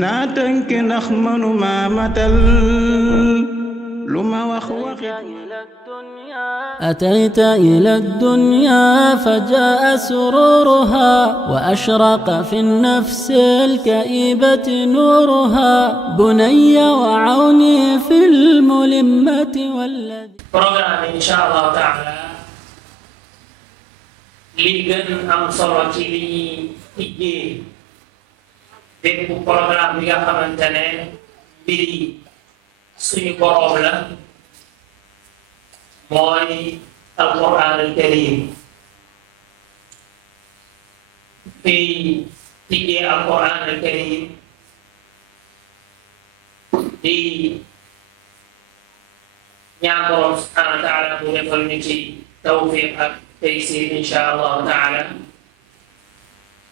naa tënk ndax mënuma matal lu ma wax waxi أتيت إلى الدنيا فجاء سرورها وأشرق في النفس الكئيبة نورها بني وعوني في الملمة والذي programme إن شاء الله تعالى li gën am solo ci li ñuy tijjee bépp programme bi nga xamante ne mbiri suñu boroom la mooy alquran al karim fii tijjee alquran al karim di ñaan boroom subhanahu wa taala bu defal ñu ci tawfiq ak taysir insha allahu taala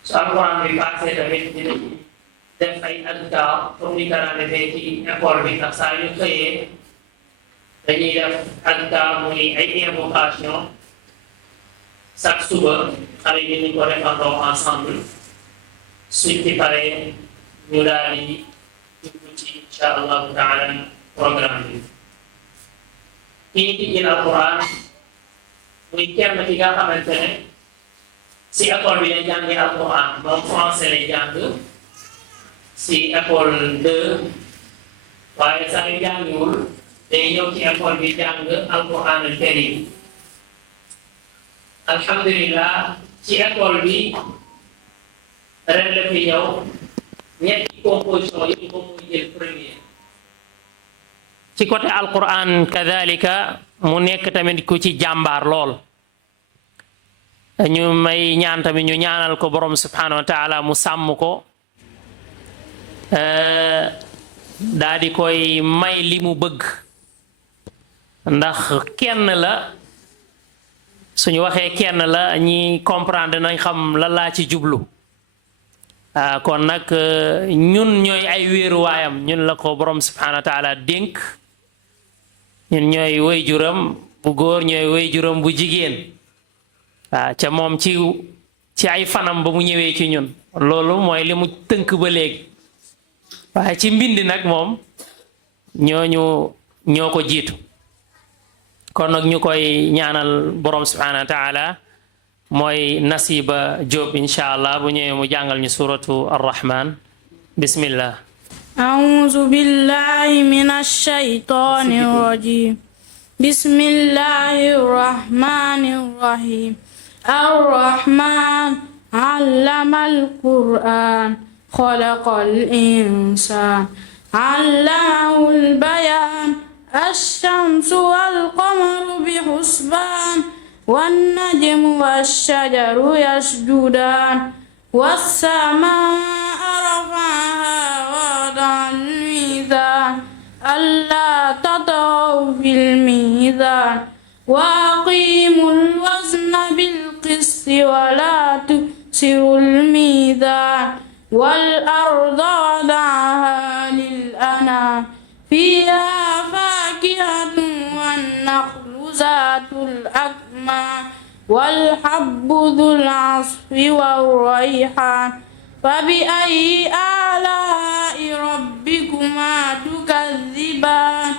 su alquran bi passé tamit dinañ def ay adkaar comme ni ko daan defee ci école bi ndax saa yu xëyee dañuy def adkaar muy ay invocation chaque suba xale yi ñu ko defandoo ensemble suñ ci paree ñu daal di jublu ci insha allahu taala programme bi kii ci jël alquran muy kenn ki nga xamante ne si école bi lay jàngi alquran moom français lay jàng si école 2 waaye saa yu jàngiwul day ñëw ci école bi jàng alquran al karim alhamdulillah ci école bi ren la fi ñëw ñetti composition yi ko muy jël premier ci côté alquran kadhalika mu nekk tamit ku ci jàmbaar lool ñu may ñaan tamit ñu ñaanal ko borom subhanahu wa taala mu sàmm ko daa di koy may li mu bëgg ndax kenn la suñu waxee kenn la ñi comprendre nañ xam lan laa ci jublu kon nag ñun ñooy ay wéeruwaayam ñun la ko borom subhanahu wa taala dénk ñun ñooy waajuram bu góor ñooy waajuram bu jigéen ca moom ci ay fanam ba mu ñëwee ci ñun loolu mooy li mu tënk ba léegi waaye ci mbind nag moom ñoo ko jiitu kon nag ñu koy ñaanal borom subhanahu wa taala mooy Nasiba Diop insha allah bu ñëwee mu jàngal ñu suratu arrahman bismillah أعوذ بالله من الشيطان الرجيم بسم الله الرحمن الرحيم الرحمن علم القرآن خلق الإنسان علمه البيان الشمس والقمر بحسبان والنجم والشجر يسجدان والسماء رفعها ووضع الميزان ألا تطغوا في الميزان وأقيموا الوزن بالقسط ولا تكسروا الميزان والأرض وضعها للأنام فيها فاكهة والنخل ذات الأكمام والحب ذو العصف والريحان فبأي آلاء ربكما تكذبان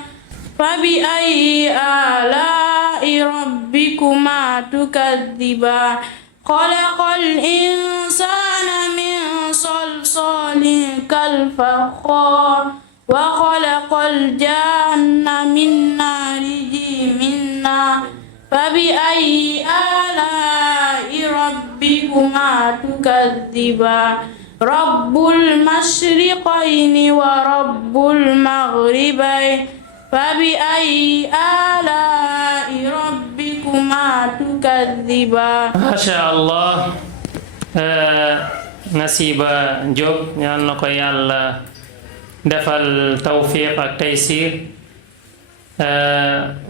فبأي آلاء ربكما تكذبان خلق الإنسان من صلصال كالفخار وخلق الجن من مارج من نار فبأي آلاء ربكما تكذبان رب المشرقين ورب المغربين فبأي آلاء ربكما تكذبان ما شاء الله Nasiba Diop ñaan na ko yàlla defal tawfiq ak taysir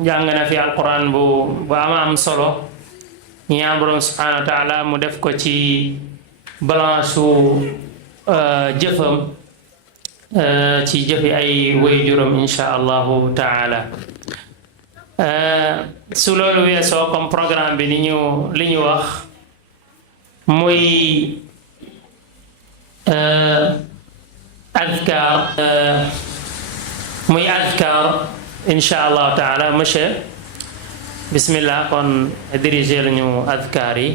jàng na fi alquran bu am solo ñaan borom subhanahu wa taala mu def ko ci balance jëfam ci jëfi ay waajuram insha allahu taala su loolu weesoo comme programme bi li ñu wax muy adkaar muy adkaar insha allahu taala. monsieur bismillah kon diriger lañu adkaar yi.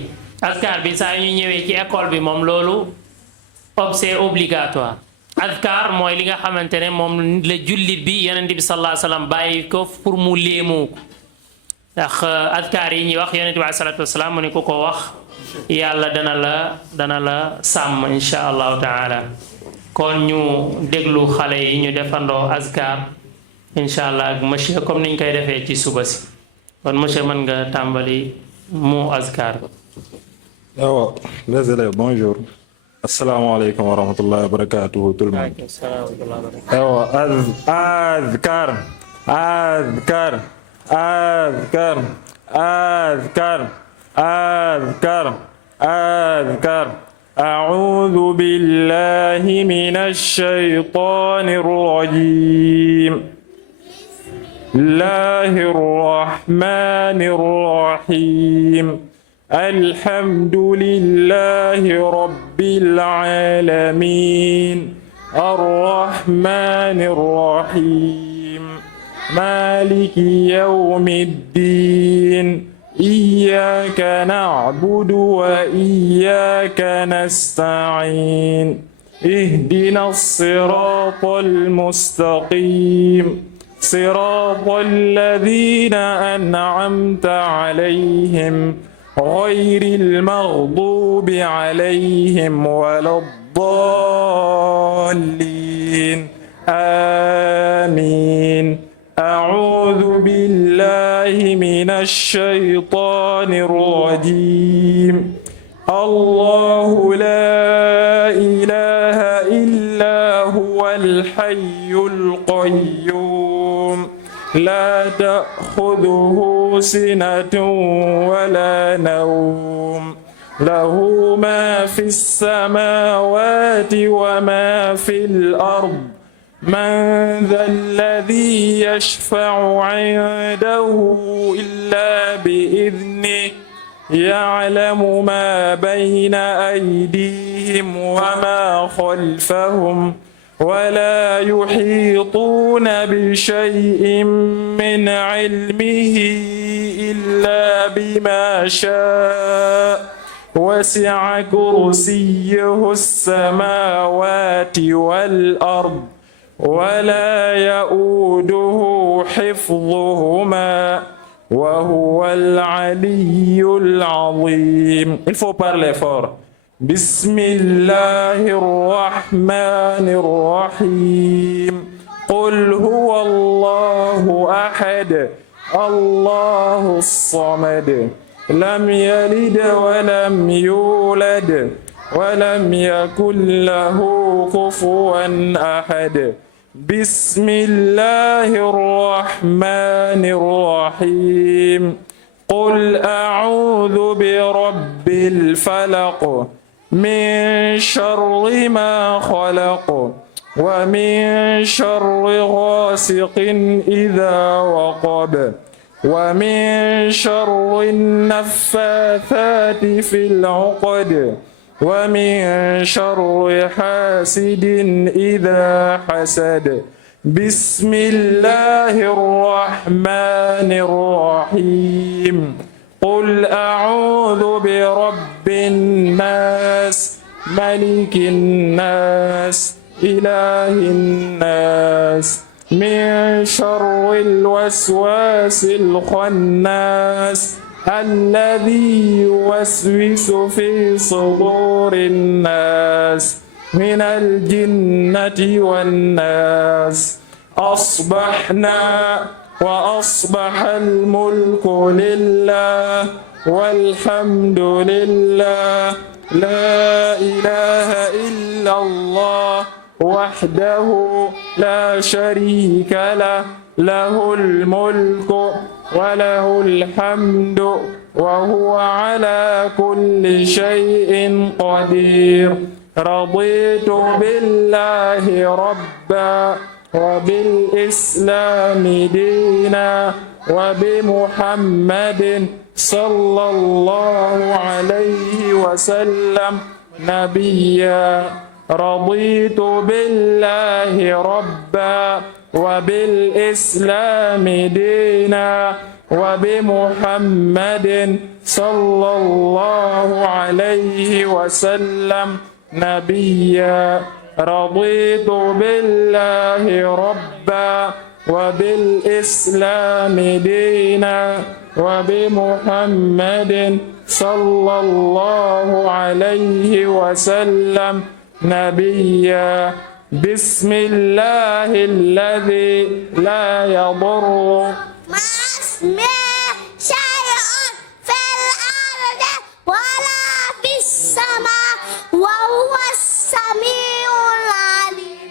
adkaar bi saa ñu ñëwee ci école bi moom loolu c'est obligatoire. adkaar mooy li nga xamante ne moom la jullit bi yonent bi sallallahu alayhi wa sallam bàyyi ko pour mu léemoo ko ndax adkaar yi ñuy wax yonent bi alayhi salaatu wasalaam mu ne ku ko wax yàlla dana la sàmm insha allahu taala. kon ñu déglu xale yi ñu defandoo azkar insha allah ak monsieur comme niñ koy defee ci suba si. kon monsieur mën nga tàmbali mu azkar. waaw les élèves bonjour. asalaamaaleykum wa rahmatullahi wa barakatuhu tout le monde. waaw azkar azkar azkar azkar azkar azkar. أعوذ بالله من الشيطان الرجيم. الله الرحمن الرحيم. الحمد لله رب العالمين. الرحمن الرحيم. مالك يوم الدين. إياك نعبد وإياك نستعين. اهدنا الصراط المستقيم. صراط الذين أنعمت عليهم غير المغضوب عليهم ولا الضالين. آمين. أعوذ بالله من الشيطان الرجيم. الله لا إله إلا هو الحي القيوم. لا تأخذه سنة ولا نوم. له ما في السماوات وما في الأرض. من ذا الذي يشفع عنده إلا بإذنه. يعلم ما بين أيديهم وما خلفهم ولا يحيطون بشيء من علمه إلا بما شاء. وسع كرسيه السماوات والأرض ولا يؤوده حفظهما وهو العلي العظيم. Il faut parler fort. بسم الله الرحمن الرحيم. قل هو الله أحد الله الصمد لم يلد ولم يولد ولم يكن له كفوا أحد. بسم الله الرحمن الرحيم. قل أعوذ برب الفلق من شر ما خلق ومن شر غاسق إذا وقب ومن شر النفاثات في العقد ومن شر حاسد إذا حسد. بسم الله الرحمن الرحيم. قل أعوذ برب الناس ملك الناس إله الناس من شر الوسواس الخناس الذي يوسوس في صدور الناس من الجنة والناس. أصبحنا وأصبح الملك لله والحمد لله لا إله إلا الله وحده لا شريك له. له الملك وله الحمد وهو على كل شيء قدير. رضيت بالله ربا وبالإسلام دينا وبمحمد صلى الله عليه وسلم نبيا. رضيت بالله ربا وبالإسلام دينا وبمحمد صلى الله عليه وسلم نبيا رضيت بالله ربا وبالإسلام دينا وبمحمد صلى الله عليه وسلم نبيا بسم الله الذي لا يضر مع اسمه شيء في الأرض ولا في السماء وهو السميع العليم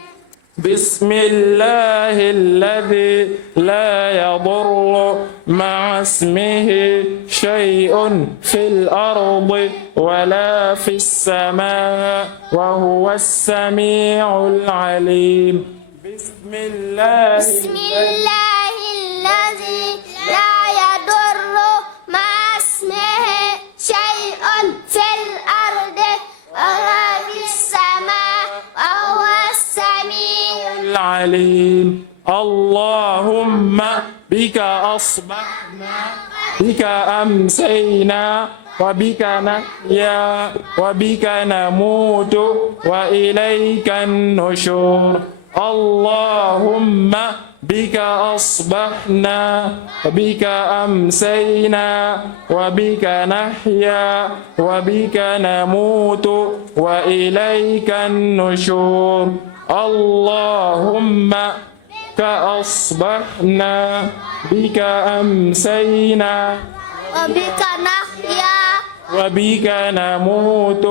بسم الله الذي لا يضر مع اسمه شيء في الأرض ولا في السماء وهو السميع العليم بسم الله الذي لا يضر مع اسمه شيء في الأرض ولا في السماء وهو السميع العليم اللهم بك أصبحنا بك أمسينا وبك نحيا وبك نموت وإليك النشور اللهم بك أصبحنا وبك أمسينا وبك نحيا وبك نموت وإليك النشور اللهم بك أصبحنا بك أمسينا وبك نحيا وبك نموت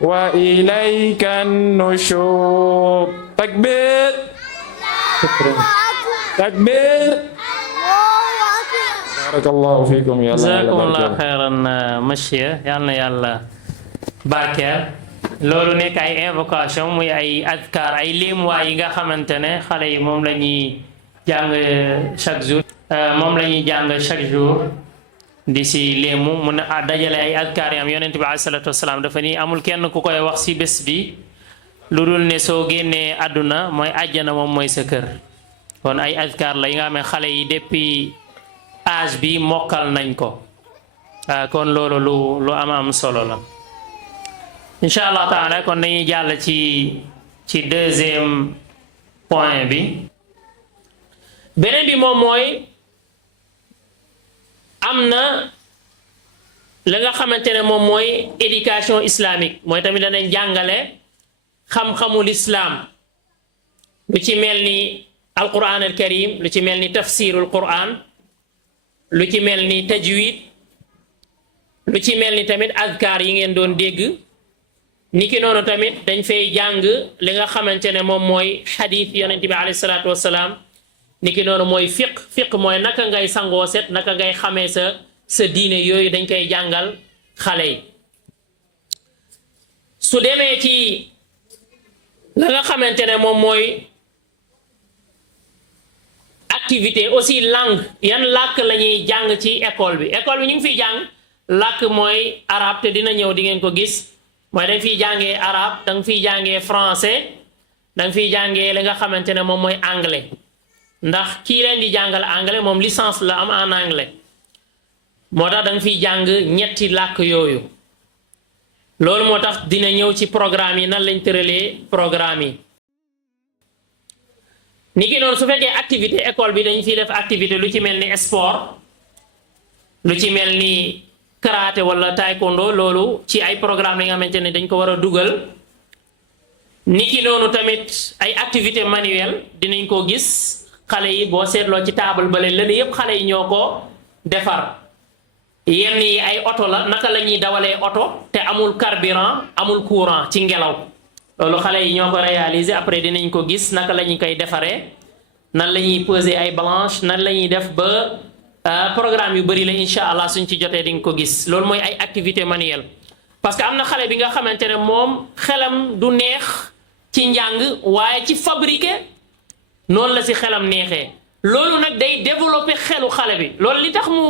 وإليك النشور تكبير تكبير بارك الله فيكم يا الله jazakumullah xayran monsieur yal na yàlla barkeel loolu nekk ay invocation muy ay adkaar ay léemuwaay yi nga xamante ne xale yi moom la ñuy jàng chaque jour di si léemu mun a dajale ay adkaar yi am yonent bi alayhi salaatu wasalaam dafa ni amul kenn ku koy wax si bés bi lu dul ne soo génnee àdduna mooy àjjana moom mooy sa kër kon ay adkaar la yi nga xam ne xale yi depuis âge bi mokkal nañ ko kon loolu lu am solo la incha allah taala kon dañuy jàll ci deuxième point bi beneen bi moom mooy am na la nga xamante ne moom mooy éducation islamique mooy tamit danañ jàngale xam-xamul islaam lu ci mel ni alquran al karim lu ci mel ni tafsirul quran lu ci mel ni tajwid lu ci mel ni tamit azkar yi ngeen doon dégg niki noonu tamit dañ fay jàng li nga xamante ne moom mooy xadis yonent bi alayhi salaatu wasalaam niki noonu mooy fiq mooy naka ngay sangoo set naka ngay xamee sa diine yooyu dañ koy jàngal xale yi su demee ci la nga xamante ne moom mooy activité aussi langue yan làkk la ñuy jàng ci école bi ñu ngi fiy jàng làkk mooy arabe te dina ñëw di ngeen ko gis mooy dañ fiy jàngee arabe da nga fiy jàngee français da nga fiy jàngee li nga xamante ne moom mooy anglais ndax kii leen di jàngal anglais moom licence la am en anglais moo tax da nga fiy jàng ñetti làkk yooyu loolu moo tax dina ñëw ci programme yi nan lañ tëralee programme yi ni ki noonu su fekkee activité école bi dañ fiy def activité lu ci mel ni sport lu ci mel ni karaté wala taekwondo loolu ci ay programme yi nga xamante ne dañ ko war a dugal ni ki noonu tamit ay activité manuelle dinañ ko gis xale yi boo seetloo ci table bale lëne yépp xale yi ñoo ko defar yenn yi ay oto la naka la ñuy dawalee oto te amul carburant amul courant ci ngelaw loolu xale yi ñoo ko réaliser après dinañ ko gis naka la ñu koy defaree nan la ñuy peser ay blanche nan la ñuy def ba programme yu bëri la incha allah suñ ci jotee di nga ko gis loolu mooy ay activité manuelle parce que am na xale bi nga xamante ne moom xelam du neex ci njàng waaye ci fabriquer noonu la si xelam neexee loolu nag day développer xelu xale bi loolu li tax mu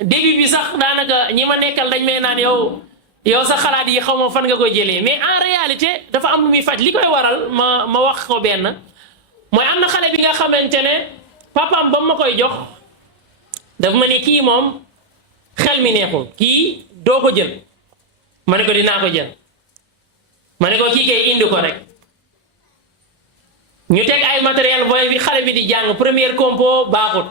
début bi sax daanaka ñi ma nekkal dañ may naan yow yow sa xalaat yi xaw ma fan nga koy jëlee mais en réalité dafa am lu muy faj li koy waral ma wax ko benn mooy am na xale bi nga xamante ne papaam ba ma koy jox daf ma ne kii moom xel mi neexul kii doo ko jël ma ne ko dinaa ko jël ma ne ko kii kay indi ko rek ñu teg ay matériel booy bi xale bi di jàng première compo baaxut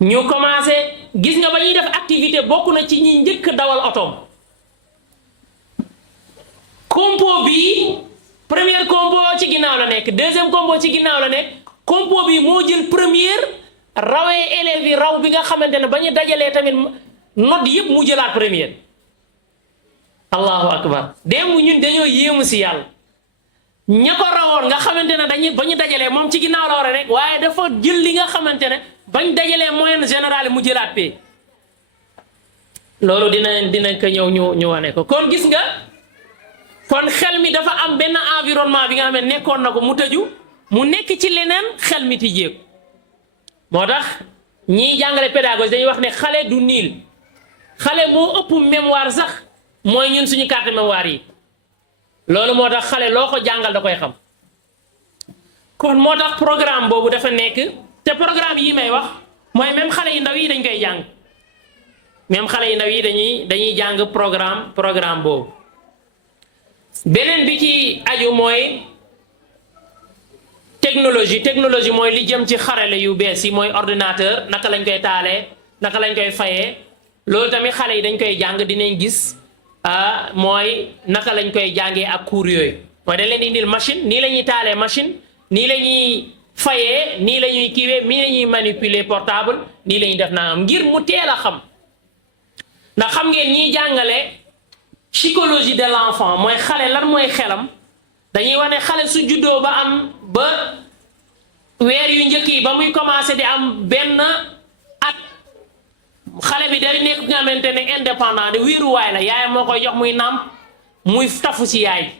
ñu commencé gis nga ba ñuy def activité bokk na ci ñi njëkk dawal otoom compo bi première compo ci ginnaaw la nekk deuxième compo ci ginnaaw la nekk compo bi moo jël première rawee élèves yi raw bi nga xamante ne ba ñu dajalee tamit note yëpp mu jëlaat première allahu akbar démb ñun dañoo yéemu si yàlla ña ko rawoon nga xamante ne dañuy ba ñu dajalee moom ci ginnaaw la war a rek waaye dafa jël li nga xamante ne bañ dajalee moyenne générale mu jëlaat pay loolu dina ko ñëw ñu wane ko kon gis nga kon xel mi dafa am benn environnement bi nga xam ne nekkoon na ko mu tëju mu nekk ci leneen xel mi tijjeeku moo tax ñiy jàngale pédagogie dañuy wax ne xale du niil xale moo ëpp mémoire sax mooy ñun suñu carte mémoire yi loolu moo tax xale loo ko jàngal da koy xam kon moo tax programme boobu dafa nekk te programme yi may wax mooy même xale yu ndaw yi dañ koy jàng même xale yu ndaw yi dañuy jàng programme boobu beneen bi ci aju mooy technologie mooy li jëm ci xarale yu bees yi mooy ordinateur naka lañ koy taalee naka lañ koy fayee loolu tamit xale yi dañ koy jàng dinañ gis mooy naka lañ koy jàngee ak cours yooyu mooy dañ leen di indil machine nii la ñuy taalee machine nii la ñuy fayee nii la ñuy kiiwee nii la ñuy manipuler portable nii la ñuy def naa am ngir mu teel a xam ndax xam ngeen ñiy jàngale psychologie de l'enfant mooy xale lan mooy xelam dañuy wax ne xale su juddoo ba am ba weer yu njëkk yi ba muy commencé di am benn at xale bi day nekk nga xamante ne indépendant de wéeruwaay la yaayam moo koy jox muy nàmp muy tafu ci yaay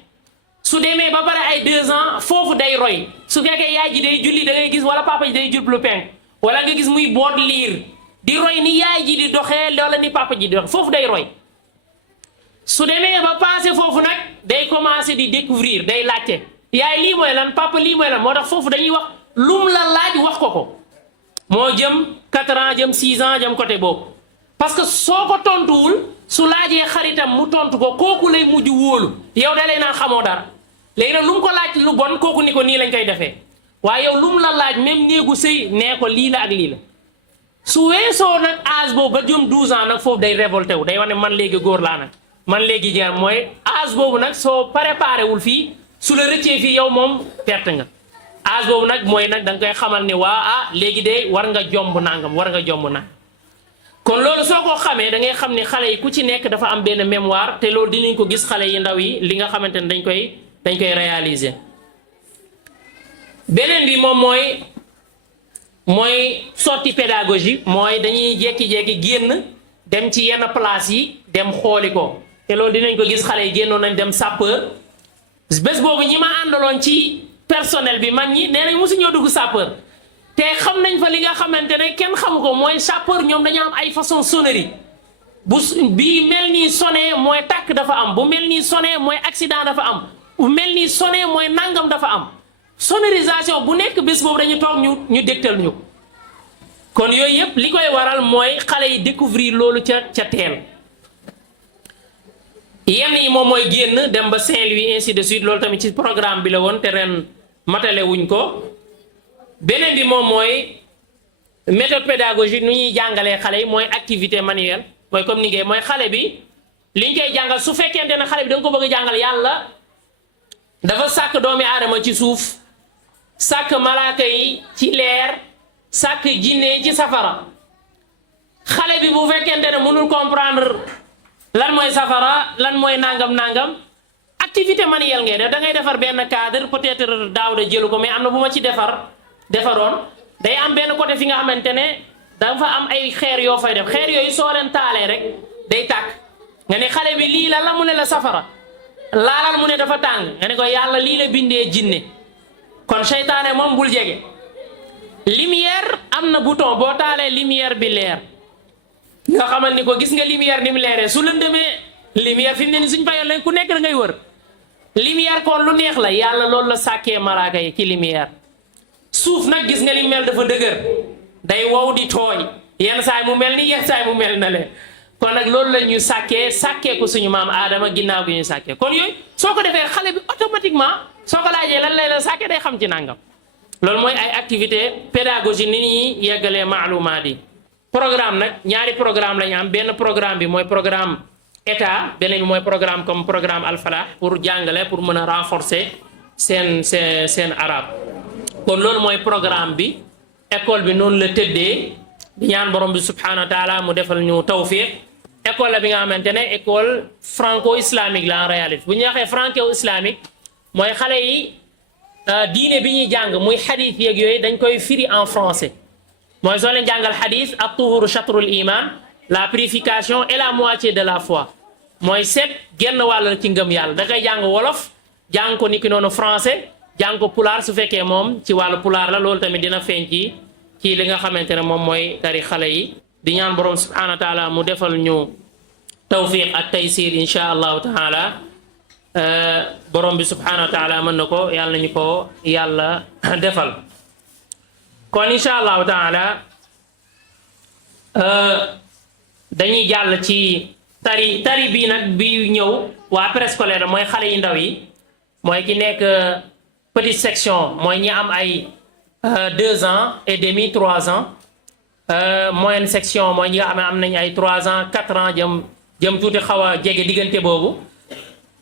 su demee ba pare ay 2 ans foofu day roy su fekkee yaay ji day julli da ngay gis wala papa ji day jublu penk wala nga gis muy boot liir di roy ni yaay ji di doxee loola ni papa ji di dox foofu day roy su demee ba passé foofu nag day commencé di découvrir day laajte yaay lii mooy lan papa lii mooy lan moo tax foofu dañuy wax lum la laaj wax ko moo jëm 4 ans jëm 6 ans jëm côté boobu parce que soo ko tontuwul su laajee xaritam mu tontu ko kooku lay mujj wóolu yow da lay naan xamoo dara léegi nag lu mu ko laaj lu bon kooku ni ko nii lañ koy defee waaye yow lum la laaj même néegu sëy nee ko lii la ak lii la su weesoo nag âge boobu ba jëm 12 ans nag foofu day révolté wu day wax ne man léegi góor laa nag man léegi jeex mooy âge boobu nag soo préparé wul fii su la rëccee fii yow moom perte nga âge boobu nag mooy nag da nga koy xamal ne waa léegi de war nga jomb nangam war nga jomb nag kon loolu soo ko xamee da ngay xam ne xale yi ku ci nekk dafa am benn mémoire te loolu dinañ ko gis xale yi ndaw yi li nga xamante ne dañ koy réaliser beneen bi moom mooy sortie pédagogie mooy dañuy jékki-jékki génn dem ci yenn place yi dem xooli ko te loolu dinañ ko gis xale yi génnoon nañ dem sapeur bés boobu ñi ma àndaloon ci personnel bi man ñi nee nañ mosu ñoo dugg sapeur te xam nañ fa li nga xamante ne kenn xamu ko mooy sapeur ñoom dañu am ay façon sonnerie bi mel nii sonné mooy tàkk dafa am bu mel nii sonné mooy accident dafa am bu mel nii sonné mooy nangam dafa am sonorisation bu nekk bés boobu dañu toog ñu dégtal ñu kon yooyu yëpp li koy waral mooy xale yi découvrir loolu ca teel yenn yi moom mooy génn dem ba Saint-Louis ainsi de suite loolu tamit ci programme bi la woon te ren matale wuñ ko beneen bi moom mooy méthode pédagogique nu ñuy jàngalee xale yi mooy activité manuelle mooy comme ni ngay mooy xale bi liñ koy jàngal su fekkente ne xale bi da nga ko bëgg a jàngal yàlla dafa sàkk doomi aadama ci suuf sàkk malaaka yi ci leer sàkk jinne ci safara xale bi bu fekkente ne mënul comprendre lan mooy safara lan mooy nangam activité manuelle ngay def da ngay defar benn cadre peut-être daaw da jëlu ko mais am na bu ma ci defaroon day am benn côté fi nga xamante ne dafa am ay xeer yoo fay def xeer yooyu soo leen taalee rek day tàkk nga ne xale bi lii la mu ne la safara laalal mu ne dafa tàng nga ne ko yàlla lii la bindee jinne kon seytaane moom bul jege lumière am na bouton boo taalee lumière bi leer nga xamal ni ko gis nga lumière ni mu leeree su lëndëmee lumière fi mu ne nii suñ fayoon lañ ku nekk da ngay wër lumière kon lu neex la yàlla loolu la sàkkee malaaka yi ci lumière suuf nag gis nga li mel dafa dëgër day wow di tooy yenn saay mu mel ni yenn saay mu mel na le kon nag loolu la ñu sàkkee ko suñu maam Adama ginnaaw gi ñu sàkkee kon yooyu soo ko defee xale bi automatiquement soo ko laajee lan lay la sàkkee day xam ci nangam loolu mooy ay activité pédagogique ni ñuy yeggalee maalumaat yi programme nag ñaari programme la ñu am benn programme bi mooy programme état beneen bi mooy programme comme programme Al Falah pour jàngale pour mën a renforcer seen arabe kon loolu mooy programme bi école bi noonu la tëddee di ñaan borom bi subhanahu wa taala mu defal ñu tawfiq école la bi nga xamante ne école franco islamique la en réalité bu ñu waxee franco islamique mooy xale yi diine bi ñuy jàng muy xadis yeeg yooyu dañ koy firi en français mooy soo leen jàngal xadis at tuhuru chatrul iman la purification et la moitié de la foi mooy set genn wàll ci ngëm yàlla da koy jàng wolof jàng ko niki noonu français jàng ko pulaar su fekkee moom ci wàllu pulaar la loolu tamit dina feeñ ci li nga xamante ne moom mooy tari xale yi di ñaan borom subhanahu wa taala mu defal ñu tawfiq ak taysir insha allahu taala borom bi subhanahu wa taala mën na ko yàlla nañu ko yàlla defal kon insha allahu taala dañuy jàll ci tari bii nag bi ñëw waa préscolaire mooy xale yu ndaw yi mooy ki nekk petite section mooy ñi am ay 2 ans et demi 3 ans moyenne section mooy ñi nga xam ne am nañ ay 3 ans 4 ans jëm tuuti xaw a jege diggante boobu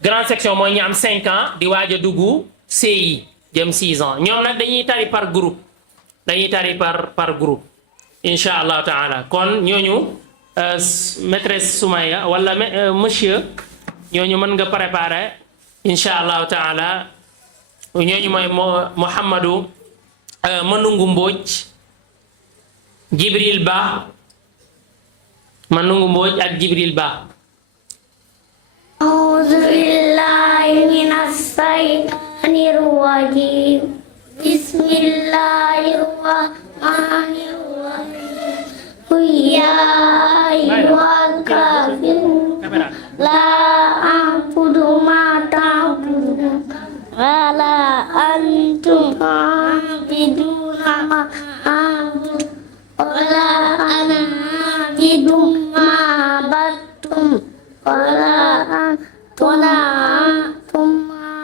grande section mooy ñi am 5 ans di waaj a dugg CI jëm 6 ans ñoom nag dañuy tari par groupe par groupe incha allahu taala kon ñooñu maîtresse Soumaya wala monsieur ñooñu mën nga préparer incha allahu taala ñooñu mooy Mouhamadou Manungu Mbodj Jibril Ba Manungu Mbodj ak Jibril Ba. أعوذ بالله من الشيطان الرجيم بسم الله الرحمن الرحيم قل يا أيها الكافرون لا أعبد ما تعبدون ولا أنتم عابدون ما أعبد ولا أنا عابد ما عبدتم ولا أنتم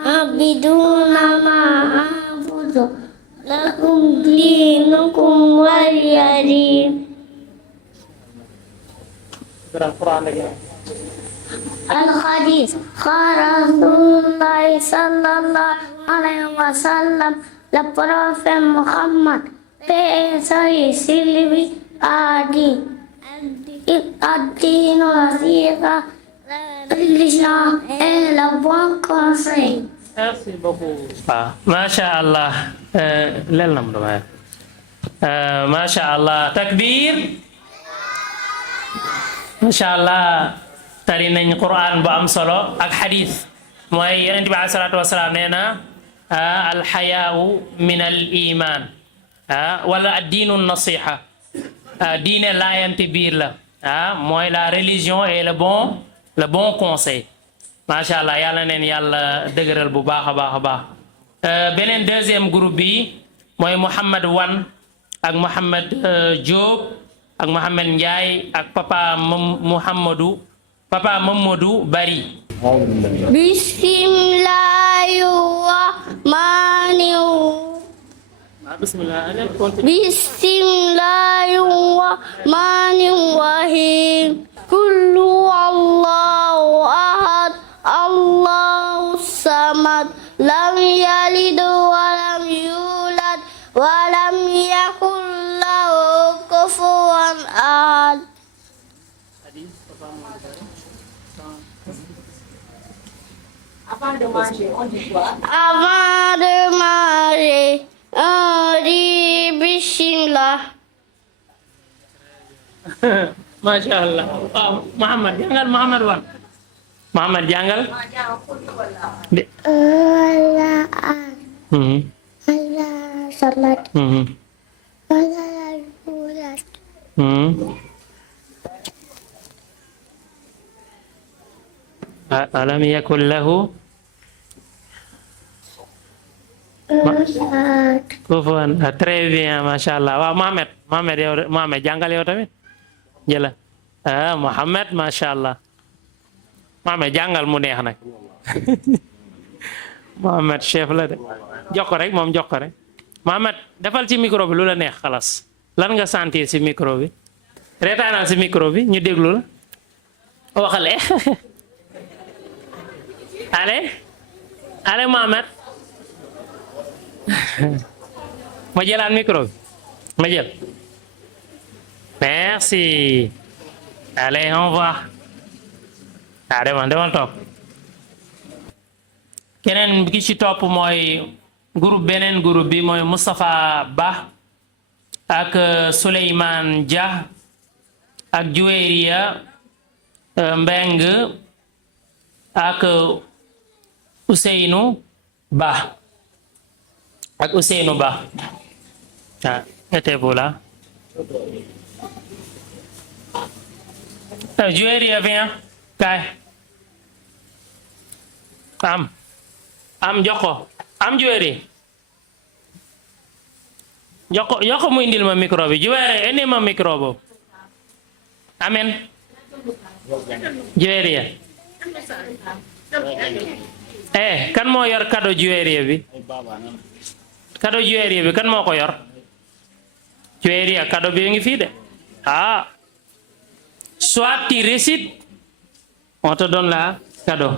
عابدون ما أعبد لكم دينكم ولي دين. الحديث قال رسول الله صلى الله عليه وسلم le prophète Muhammad paix et salut sur lui a dit الدين النصيحة la religion est le bon conseil. Merci beaucoup. Masha Allah. Lel nam do Masha Allah. Takbir. Masha Allah. Tari nañ Quran bu am solo ak hadith. Mooy Yonent bi alayhi salaatu wa salaam nee na al hayaa'u min al iman. Wala ad-diinu nasiha. Diine laayante biir la. Mooy la religion et le bon conseil. Macha allah yàlla neen yàlla dëgëral bu baax a baax a baax beneen deuxième groupe bi mooy Mouhamed Wan ak Mouhamed Diop ak Mouhamed Ndiaye ak papa Mamadou Bari. Bismillahirrahmanirrahim. Qul huwallahu ahad. Allahu samad. Lam yalid wa lam yulad wa lam yakul lahu kufuwan ahad. Avant de manger, on dit quoi? Avant de manger, on dit bismillah. Masha Allah. Muhammad jàngal Muhammad Wan. Muhammad jàngal. Allah salat. Allah yulat. alam yakun lahu kufuwan très bien masha Allah waaw Mohamed yow Mohamed jàngal yow tamit jëla Mohamed masha Allah Mohamed jàngal mu neex nag Mohamed chef la de jox ko rek moom jox ko rek Mohamed defal ci micro bi lu la neex xalas lan nga sentir ci micro bi reetaanal ci micro bi ñu déglu la waxale allez Mohamed ma jëlaat micro bi ma jël merci allez on va demal toog keneen ki ci topp mooy beneen groupe bi mooy Moustapha Ba ak Souleymane Dia ak Juwériya Mbeng ak Ousseynou Ba mettez-vous là. Juwériya viens kaay am jox ko am Juwériya jox ko mu indil ma micro bi Juwériya indi ma micro boobu amen Juwériya kan moo yor cadeau Juwériya bi kan moo ko yor Juwériya cadeau bi ngi fii de soit tu récites on te donne la cadeau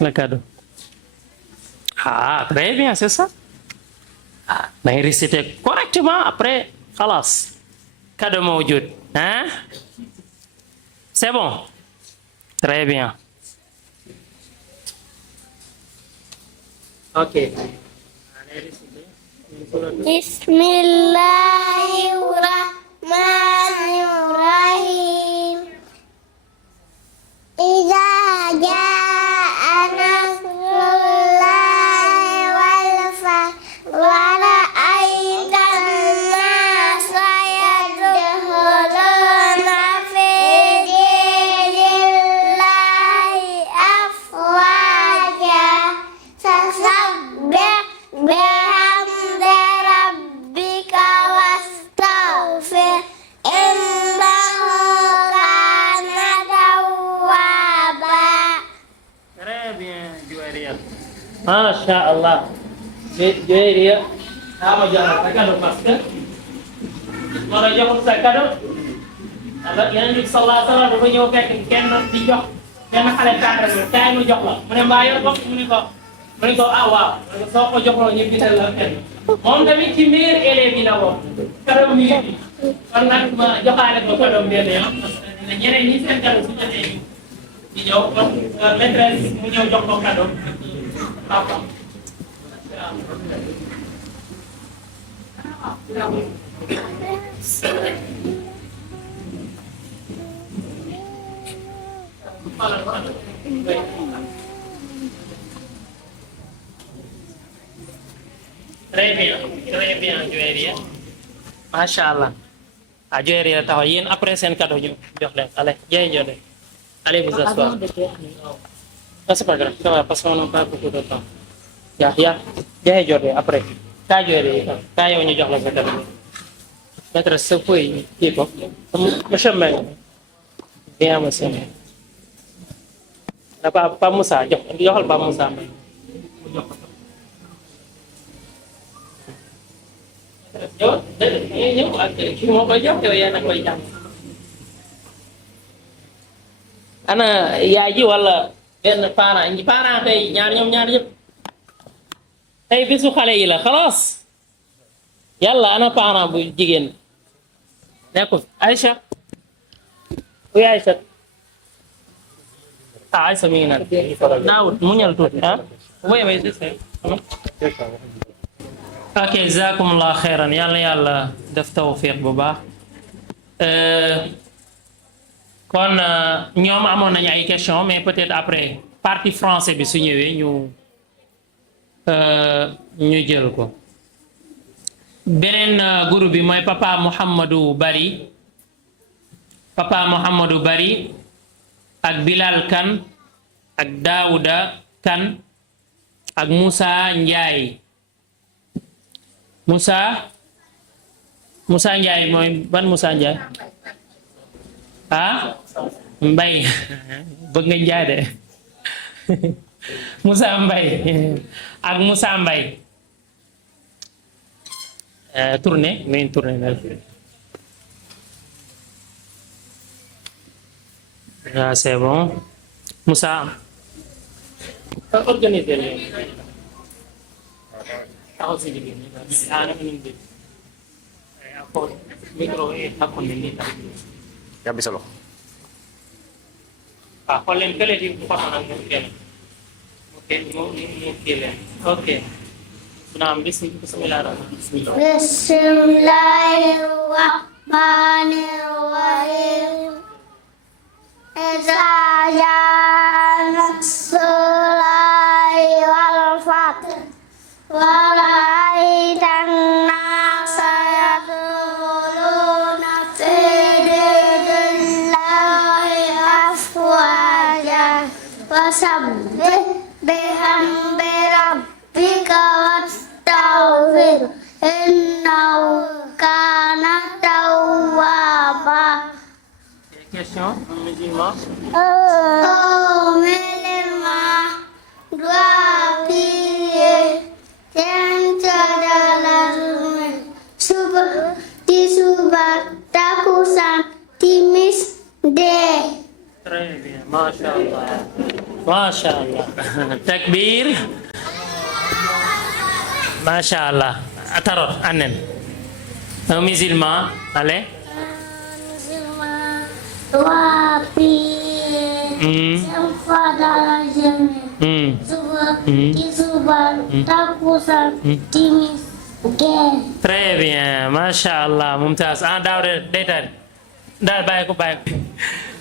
le cadeau très bien c'est ça dangay réciter correctement après xalaas cadeau mawjud c'est bon très bien ok Bismillahirrahmanirrahim. Idza jaa nasrullahi wal fath wa ra'aitan nasa yadkhuluna fi dinillahi afwaja fasabbih bihamdi rabbika wastaghfir innahu kana tawwaba. Très bien Juwériya masha Allah Juwériya ma jox sa cadeau parce que ma la jox sa cadeau alors Yonent bi sallallahu alayhi wa sallam dafa ñëw fekk kenn di jox benn xale tànn kaay mu jox la mu ne mbaa yor bopp mu ne ko waaw soo ko joxloo ñu bindal la kenn moom tamit ci meilleur élève yi la woon cadeau mi ngi kon nag ma joxaale ko cadeau benn yoon parce que ñeneen ñi seen cadeau su jotee di ñëw kon maîtresse mu ñëw jox ko cadeau papa très bien Juwériya macha Allah Juwériya taxaw yéen après seen cadeau ñu jox leen allez jërëjëf allez vous asseoir c'est pas grave ça va parce qu'on n'a pas beaucoup de temps yaa jërëjëf après kaa Juwériya kaa yow ñu jox la sa cadeau maîtresse sa feuille kii ko monsieur Mbengue bien monsieur Pape Moussa joxal Pape Moussa Mbengue yow ñëw ak kii moo koy jox yow yaa na koy jàng ana yaay ji wala benn parent tey ñoom ñaar yëpp tey bisu xale yi la xalaas yàlla ana parent bu jigéen nekkul Aïcha uy Aïcha Aïcha mi ngi naan naawut mu ñal tuuti way ok jazakumullah xeyran yàlla def tawfiq bu baax kon ñoom amoon nañu ay question mais peut-être après partie français bi su ñëwee ñu jël ko beneen groupe bi mooy papa Mouhamadou Bari ak Bilal Kan ak Daawuda Kan ak Moussa Njaay. Moussa Njaay mooy ban Moussa Njaay Mbay bëgg nga Njaay de Moussa Mbay ak Moussa Mbay tourné na c'est bon Moussa organiser leen taxaw si liggéey micro hakko ne ni yàbbi sa loxo. xool leen kële di foto nag mu kii leen ok naam bismillah Bismillahirrahmanirrahim. Iza jaa nasrullahi wal fath wa ra'aitan nasa yadkhuluna fi dinillahi afwaja fasabbih bihamdi rabbika wastaghfir innahu kana tawwaba. Question musulman. Musulman doit prier suba, takusaan, timis, gee. Très bien, Masha Allah. Takbir. Masha Allah. Atarot, anen. Un musulman, allez. Musulman doit prier 5 fois dans la journée. Suba, takusaan, timis, gee. Très bien, Masha Allah, Mumtaz. Daawde détail. Daal bàyyi ko.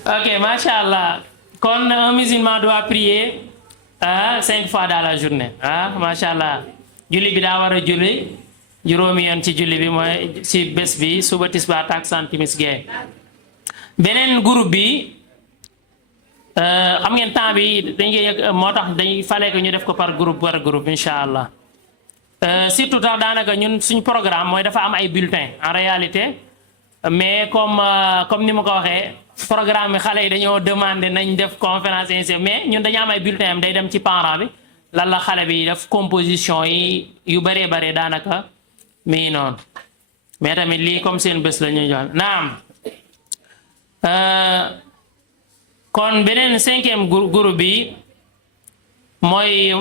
Ok, Masha Allah. Kon un musulman doit prier 5 fois dans la journée. Masha Allah. Julli bi daa war a julli juróomi yoon ci julli bi mooy ci bés bi suba tisbaar takkusaan timis gee. Beneen groupe bi xam ngeen temps bi moo tax dañuy fallait que ñu def ko par groupe incha allah. Surtout tax daanaka ñun suñ programme mooy dafa am ay bulletins en réalité mais comme ni ma ko waxee programme bi xale yi dañoo demandé nañ def conférence mais ñun dañu am ay bulletins am day dem ci parent bi lan la xale bi def composition yi yu bëree bare daanaka mi ngi noonu mais tamit lii comme seen bés la ñuy jox naam. Kon beneen 5e groupe bi mooy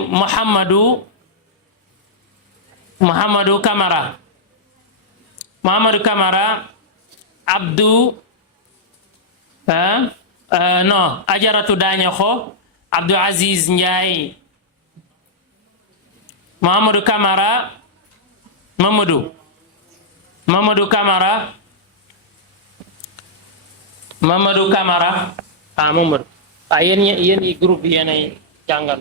Mouhamadou Camara Abdou non Ajaratu Dañoxo Abdou Aziz Ndiaye Mouhamadou Camara Mamadou Camara Mamadou yéen yi groupe bi yéen ay jàngal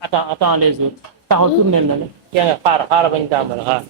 attends les autres taxaw tourner na le yaa nga xaar bañ tàmbali xaar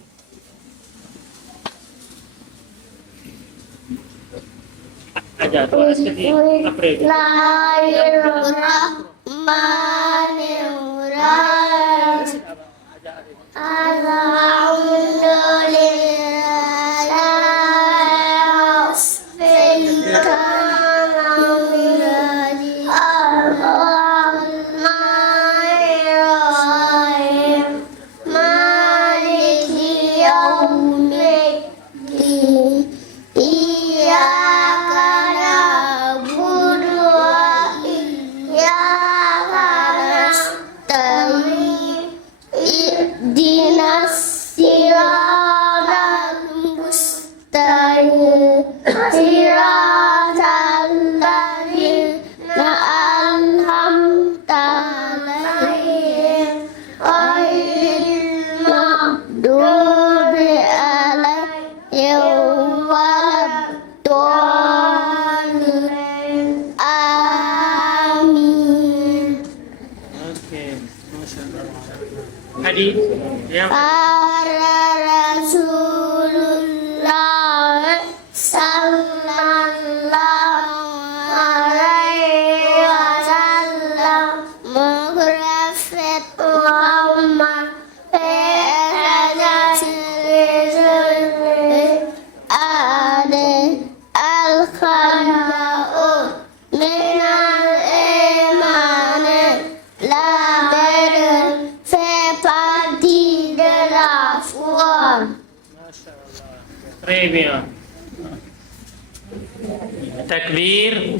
Très bien. Takbir.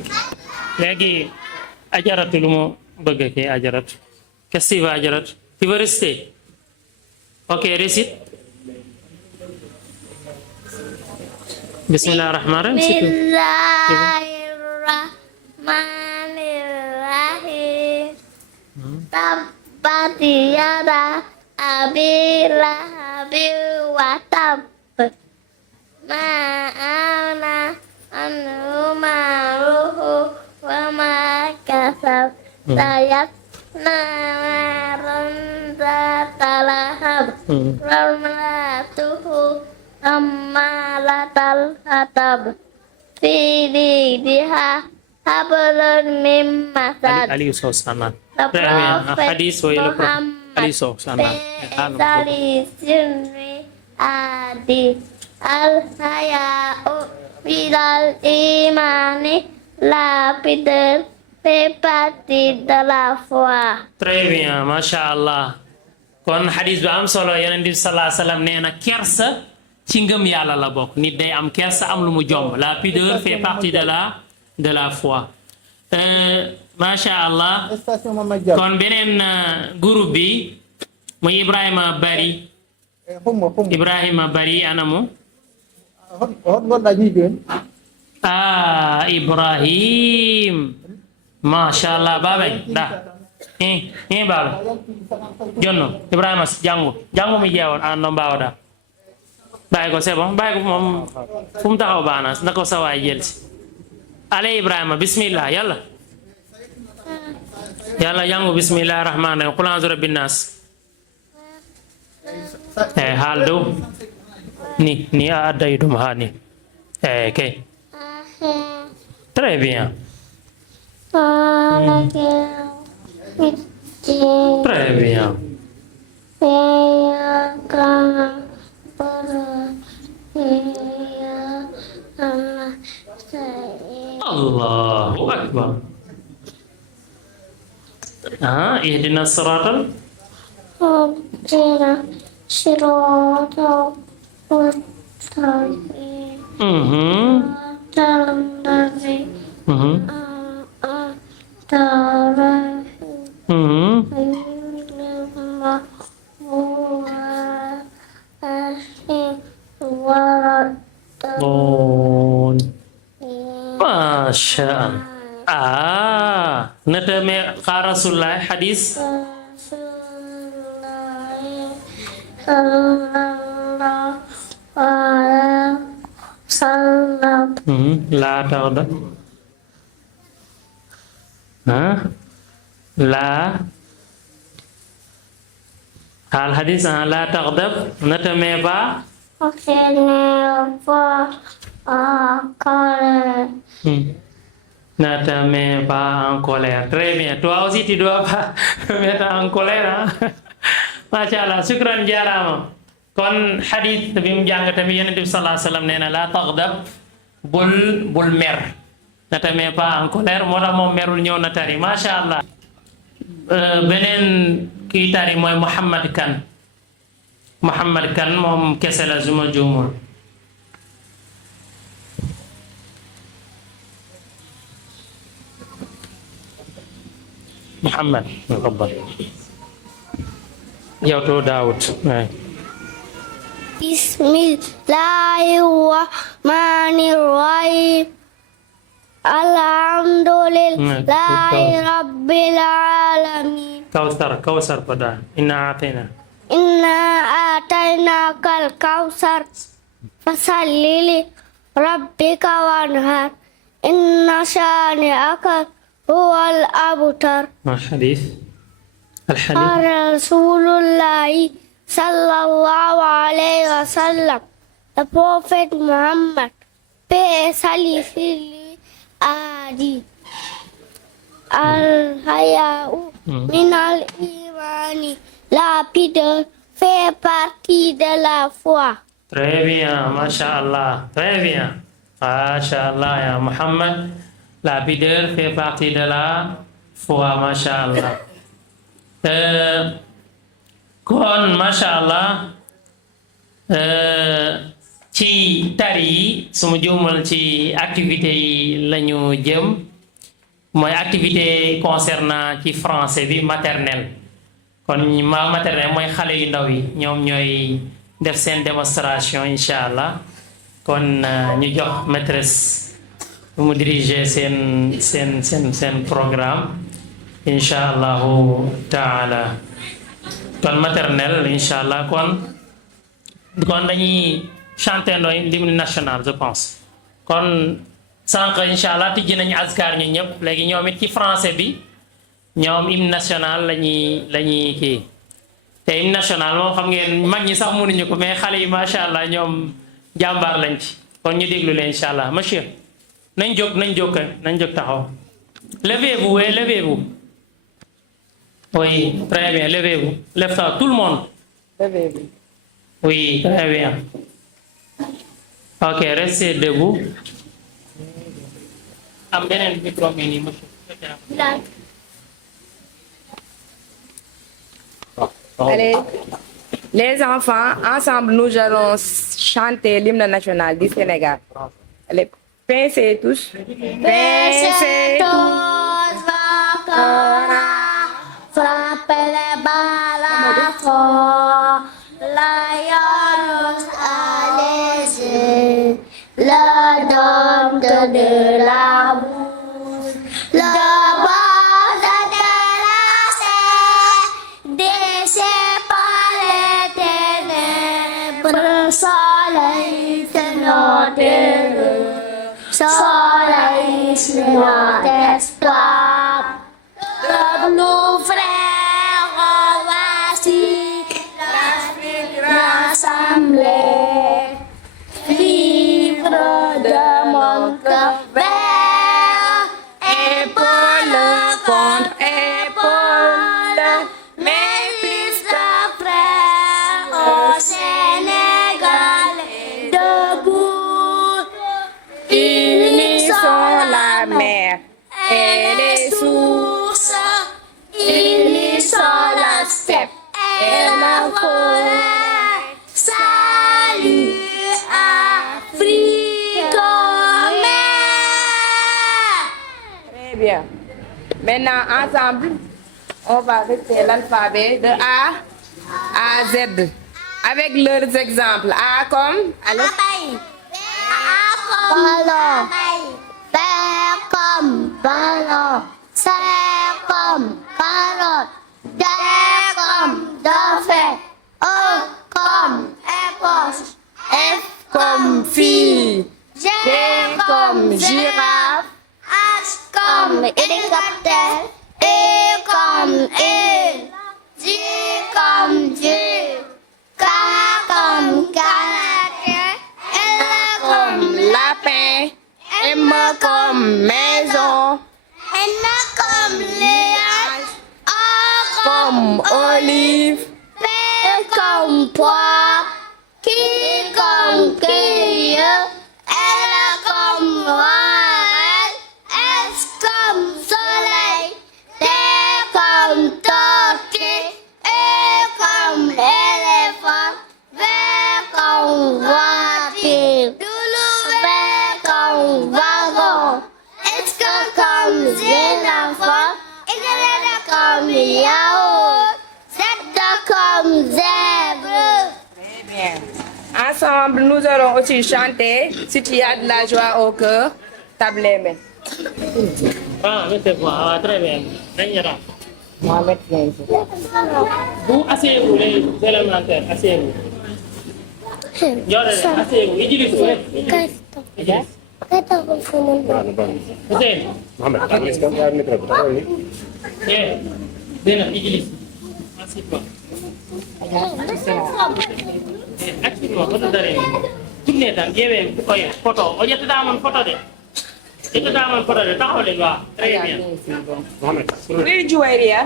Léegi ajaratu lu mu bëgg kii ajaratu. Qu'est-ce que tu veux ajaratu? Tu veux rester? Ok, récite. Bismillah ar-Rahman ar-Rahim. Bismillahirrahmanirrahim. Tabbat yada abi lahabin wa tab. Ma aghnaa anhu maaluhu wa ma kasab. Sayaslaa naaran zata lahab. Wa imra'atuhu hammalatal hatab. Fi jiidihaa hablum min masad. Ali Sow Sanaan. The Très bien. Prophet Hadis wa ila Muhammad Ali Sow Sanaan. adi al-haya'u bilal imani la pideur fait partie de la foi. Très bien, masha Allah. Kon hadis bi am solo Yonent bi sallallahu alayhi wa sallam nee na kersa ci ngëm yàlla la bokk. Nit day am kersa am lu mu jomb. La pudeur fait partie de la foi. Masha Allah. Kon beneen groupe bi muy Ibrahima Bari anamu. Ibrahim. Masha Allah babay da. Baba. Jonno Ibrahima jàngu mi jeewoon no mbawda. Bàyyi ko c'est bon bàyyi ko moom fu mu taxaw baana na ko sa waay jël si. Ale Ibrahima bismillah yàlla jàngu bismillah rahmaan rahim qul a'udhu bi rabbin nas. Haal dow ni a addayi ɗum ha ni kay très bien très bien Allahu akbar. Ihdina siratal Masya Allah. Nada me Rasulullah hadis. La taghdab. La al hadis la taghdab nada me ba. Ne te mets pas en colère. Très bien. Toi aussi, tu dois pas te mettre en colère. Hein? Mashallah. Shukran jarama. Kon hadith bi mu jàng tamit Yonent bi sallallahu alayhi wa sallam nee na la taghdab bul mer. Ne te mets pas en colère. Moo tax moom merul ñëw na tari. Mashallah. Beneen kii tari mooy Muhammad Kan. Muhammad Kan moom kese la suma juumul. Muhammad تفضل يا داود. بسم الله الرحمن الرحيم الحمد لله رب العالمين. كوثر pada إنا أعطيناك الكوثر فصل لربك وانحر إن شانئك هو الأبتر. الحديث قال رسول الله صلى الله عليه وسلم. The Prophet Muhammad adi al-haya'u min al-imani, la pudeur fait partie de la foi. Très bien, mashallah, très bien, mashallah ya Muhammad. La pudeur fait partie de la foi, mashallah. Kon mashallah ci su ma juumal ci activité yi lañu jëm mooy activité concernant ci français bi maternelle kon maternelle mooy xale yu ndaw yi ñoom ñooy def seen démonstration incha allah kon ñu jox maîtresse bu mu diriger seen programme incha allahu taala kon maternelle incha allah kon dañuy chanter ndooy l'hymne national je pense kon sànq incha allah tijji nañu askar ñu ñëpp léegi ñoom it ci français bi ñoom hymne national lañuy kii te hymne national moom xam ngeen mag ñi sax mënuñu ko mais xale yi macha allah ñoom jàmbaar lañ ci kon ñu déglu leen incha allah monsieur nañ jóg taxaw levez-vous oui levez-vous oui très bien levez-vous lève-toi tout le monde Levez-vous. oui très bien ok restez debout am beneen micro bi nii monsieur. Allez, les enfants, ensemble, nous allons chanter l'hymne national du Sénégal. Allez, pincez tous. Pincez tous vos corps, frappez les balles fort, l'agneau allégé, le dompte de la bouche, le bord de la déchets par les ténèbres, soleil c'est notre soleil c'est notre espoir. Nos frères, voici l'Afrique rassemblée, libre de mon cœur vert, épaule contre épaule, mes plus de frères au Sénégal et debout, Unissons la mer et les sources, unissons la steppe et la forêt. Salut Afrique mère. Très bien. Maintenant, ensemble, on va répéter l'alphabet de A à Z avec leurs exemples. A comme Ballon. B comme ballon. C comme carotte. D comme dauphin. E comme éponge. F comme fille, G G comme girafe, H comme hélicoptère. E comme île. J comme Dieu. K comme canadien. L comme lapin, M comme maison, N comme lion. O comme olive, P comme poire. Q comme quille. L comme voile. S comme soleil. T comme tortue. E comme éléphant. V comme voiture. W comme wagon. X comme xylophone. Y comme yaourt. Z comme zèbre. Très bien. Ensemble, nous allons aussi chanter. Si tu as de la joie au cœur, tape les mains. Ah, mettez-vous, très bien. Mohamed, viens ici. Vous, asseyez-vous, les élémentaires, asseyez-vous. Asseyez-vous, Idriss, Idriss. Hussein. Zena, Idriss. Assieds-toi. Assieds-toi, photo d'arrêt. Tournez dans, viens, photo. On y a tout dans photo de. Et tout dans photo de. T'as les gars. Très bien. Oui, Jouairia.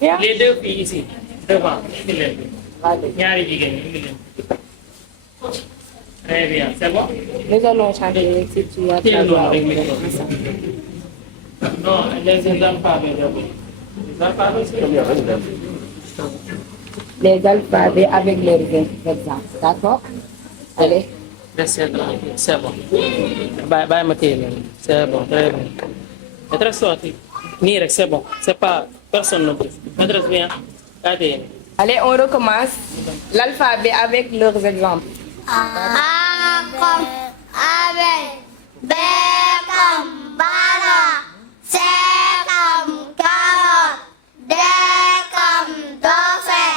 Viens. Les deux filles ici, devant. Ñaari jigéen ñi. Très bien, c'est bon? Nous allons chanter si tu as de la joie au cœur. Non, les alphabets d'abord. Les alphabets, c'est Les alphabets avec leurs exemples. D'accord? Allez. Restez tranquille, c'est bon. Bàyyi ma téye leen, c'est bon, très bien. Maîtresse sorti. Nii rek, c'est bon. C'est pas personne non plus. Maîtresse bien. Kaay téye. Allez, on recommence l'alphabet avec leurs exemples. A comme abeille, B comme ballon, C comme carotte, D comme dauphin,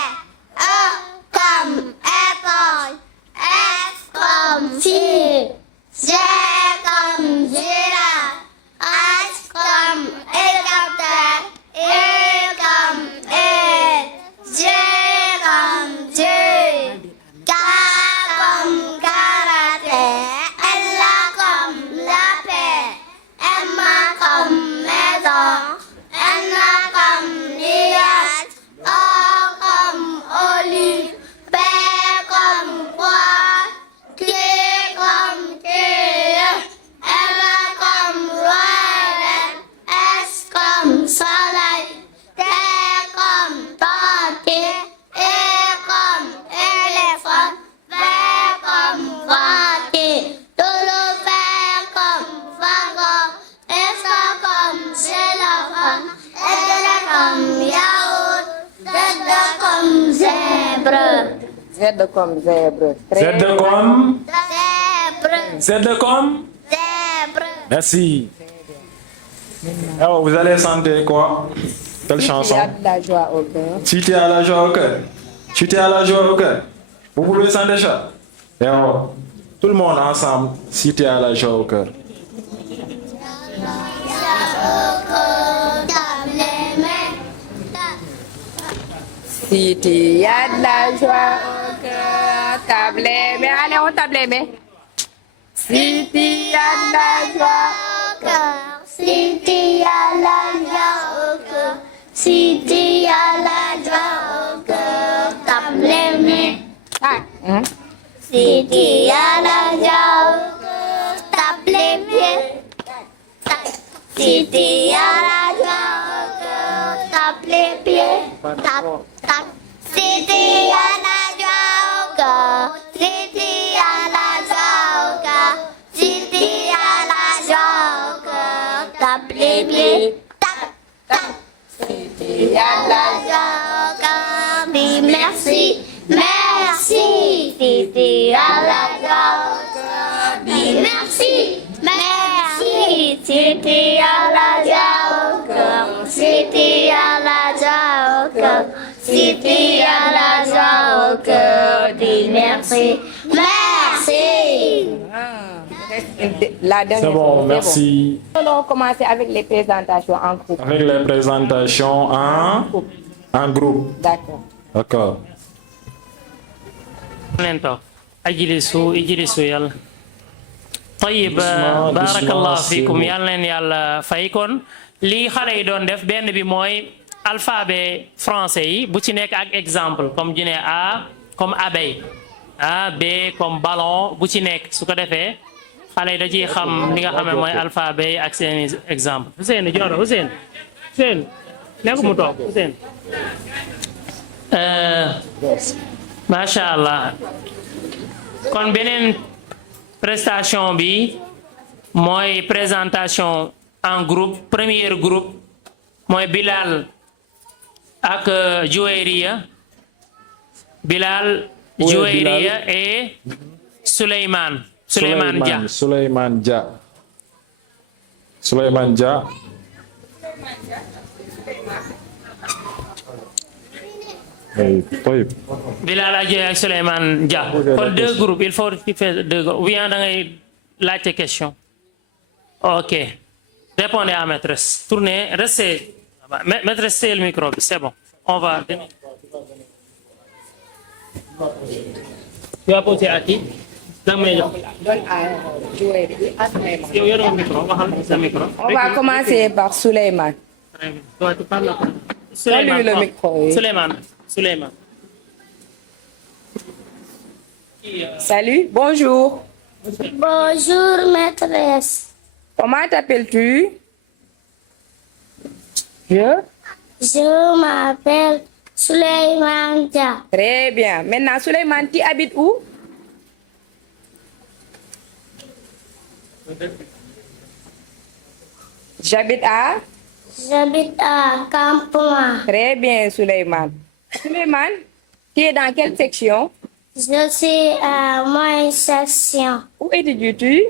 E comme éponge, F comme fille, G comme girafe, H comme hélicoptère, I comme aile, J comme Dieu, K comme karaté, L comme lapin, M comme maison, N comme nuage, O comme olive, P comme poire, Q comme queue, R comme roi, S comme soleil, T comme tortue, E comme éléphant, V comme voiture, W comme wagon, X comme xylophone, Y comme yaourt, Z comme zèbre. Z comme zèbre. Z comme Zèbre. Z comme Zèbre. Merci. Alors, vous allez chanter quoi? Quelle Il y chanson? a de la joie au cœur. Si tu as la joie au cœur. Si tu as la joie au cœur. Vous pouvez chanter ça? Et alors, tout le monde ensemble, si tu as la joie au cœur. Si tu as de la joie au cœur, tape les mains. Allez, on tape les mains. Si tu as de la joie au cœur, Si tu as la joie au cœur, si tu as la joie au cœur, tape les mains. ah, Si tu as la joie au cœur, tape les pieds. Si tu as la joie au cœur, tape les pieds. Tape, tape. Si tu as la joie au cœur, si tu as la joie au cœur, si tu as la joie au cœur, tape les pieds. Tape, tape. Si tu as la joie au cœur, dis merci, merci. Si tu as la joie au cœur, dis merci, merci. Si tu as la joie au cœur, si tu as la joie au cœur, si tu as la joie au cœur, dis merci, merci. La dernière C'est bon, fois, merci. On va commencer avec les présentations en groupe. Avec les présentations en groupe. D'accord. D'accord. leen toog ijlisu yàlla tayib Doucement, barakallahu doucement, fikum c'est yàlla leen yàlla fay kon lii xale yi doon def benn bi mooy alphabet français yi bu ci nekk ak exemple comme ñu ne A comme abeille A B comme ballon bu ci nekk su ko defee xale yi da ciy xam li nga xam ne mooy alphabet yi ak seeni exemple Ousseynou Dioro Ousseynou nekk mu toog Ousseynou macha allah kon beneen prestation bi mooy présentation en groupe premier groupe mooy Bilal ak Juwayriya Bilal Juwayriya et Souleymane Dia Souleymane Dia. طيب Bilal ak Souleymane Dia kon deux groupes il faut qu'il fasse deux groupes ou bien da ngay laajte question ok répondez à maîtresse tournez restez maîtresse c'est le micro c'est bon on va tu vas poser à qui Donne à Juwayriya. yow yoroo micro waxal sa micro On va commencer par Souleymane. très bien toi tu parles Donne-lui le micro. Oui. Souleymane Salut, bonjour. Bonjour, maîtresse. Comment t'appelles-tu? Je m'appelle Souleymane Dia. Très bien. Maintenant, Souleymane, tu habites où? J'habite à... J'habite à Campement. Très bien, Souleymane. Souleymane, tu es dans quelle section? Je suis à moyenne section. Où étudies-tu?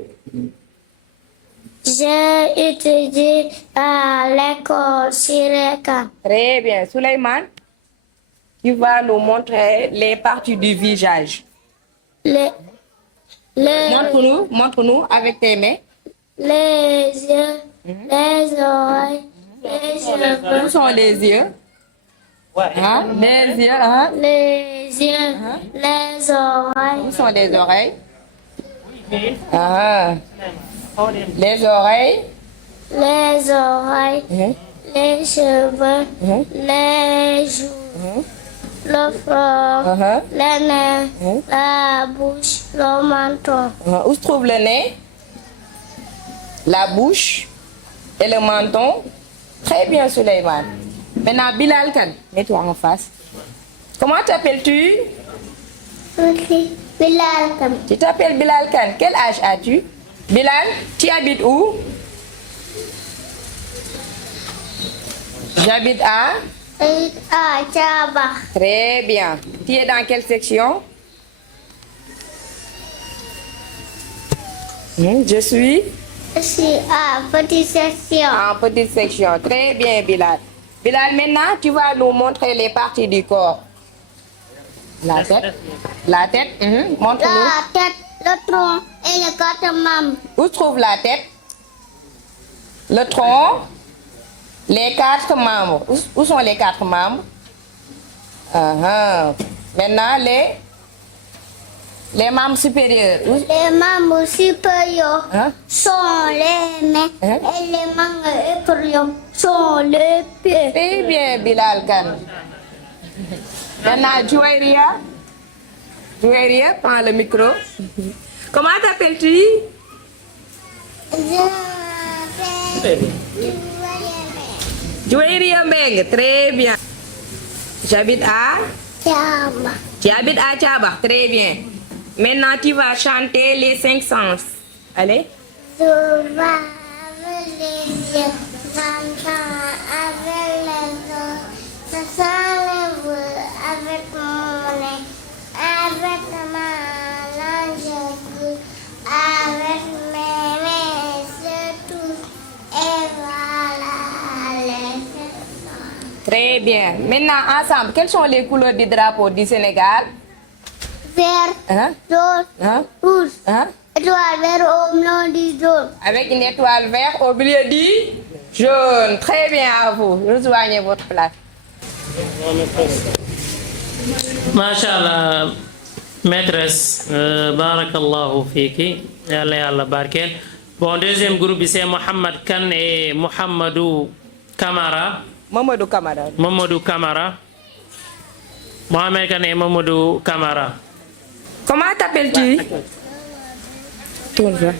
J'ai étudié à l'école Sirekan. Très bien. Souleymane, tu vas nous montrer les parties du visage. Montre-nous avec tes mains. Les yeux, les oreilles, les cheveux. Où sont les yeux? Hein? Les yeux, hein? Les yeux, les oreilles. Où sont les oreilles? Ah. Les oreilles? Les oreilles, Hein? les cheveux, Hein? les joues, le front, Uh-huh. les nez, Hein? la bouche, le menton. Où se trouve le nez? La bouche et le menton? Très bien, Souleymane. Maintenant, Bilal Kane, mets-toi en face. Comment t'appelles-tu? Bilal Kane. Tu t'appelles Bilal Kane. Quel âge as-tu? Bilal, tu habites où? J'habite à... À Tchaba. Très bien. Tu es dans quelle section? Je suis Je suis à petite section. en petite section. Très bien, Bilal. Bilal, maintenant, tu vas nous montrer les parties du corps. La tête. La tête. Montre-nous. La tête, le tronc et le quatre membres. Où se trouve la tête? Le tronc? Les quatre membres. Où sont les quatre membres? Maintenant, les membres supérieurs. Les membres supérieurs Hein? sont les mains Hein? et les membres inférieurs sont les pieds. Très bien, Bilal Kane. Maintenant, Jouairia. Jouairia, prends le micro. Comment t'appelles-tu? Je m'appelle Jouairia Mbeng. Très bien. J'habite à... Tchaba. Tu habites à Tchaba. Très bien. Maintenant, tu vas chanter les 5 sens. Allez. Je vais avec les yeux, j'entends avec les os, je sens les voix avec mon nez, avec ma langue je goûte, avec mes mains je touche, et voilà les 5 sens. Très bien. Maintenant, ensemble, quelles sont les couleurs du drapeau du Sénégal? Vert, Hein? jaune, Hein? rouge, Hein? étoile vert au milieu du jaune. Avec une étoile verte au milieu du jaune. Très bien à vous. Rejoignez votre place. Machallah, maîtresse, barakallahu fiki, yalla barkel. Bon, deuxième groupe, c'est Mohamed Kane et Mohamedou Kamara. Mamadou Kamara. Mamadou Kamara. Mohamed Kane et Mamadou Kamara. Comment t'appelles-tu? Tourne.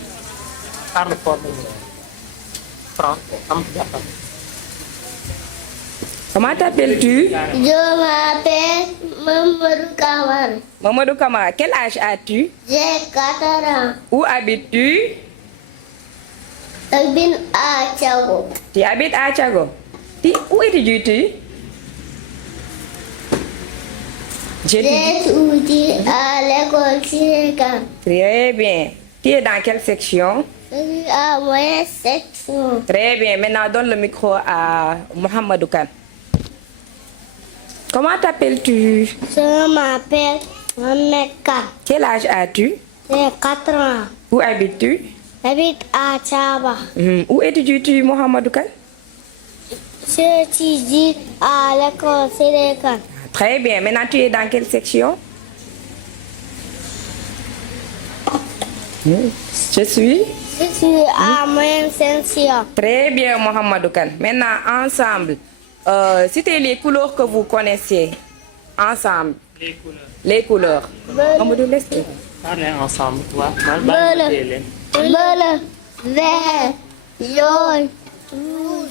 Comment t'appelles-tu? Je m'appelle Mamadou Kamara. Mamadou Kamara. Quel âge as-tu? J'ai 4 ans. Où habites-tu? J'habite à Tchabo. Tu habites à Tchago. Où étudies-tu? J'ai étudié à l'école Sirekan. Très bien. Tu es dans quelle section? Je suis à moyenne section. Très bien. Maintenant, donne le micro à Mohamedou Kane. Comment t'appelles-tu? Je m'appelle Mohamed Kane. Quel âge as-tu? J'ai 4 ans. Où habites-tu? J'habite à Tchaba. Où étudies-tu, Mohamedou Kane? J'étudie à l'école Sirekan. Très bien. Maintenant, tu es dans quelle section? Je suis? Je suis à moyenne section. Très bien, Mohamedou Kane. Maintenant, ensemble, citez les couleurs que vous connaissez. Ensemble. Les couleurs. Mamadou, laisse-le. Parlez ensemble, toi. Bleu, vert, jaune, rouge,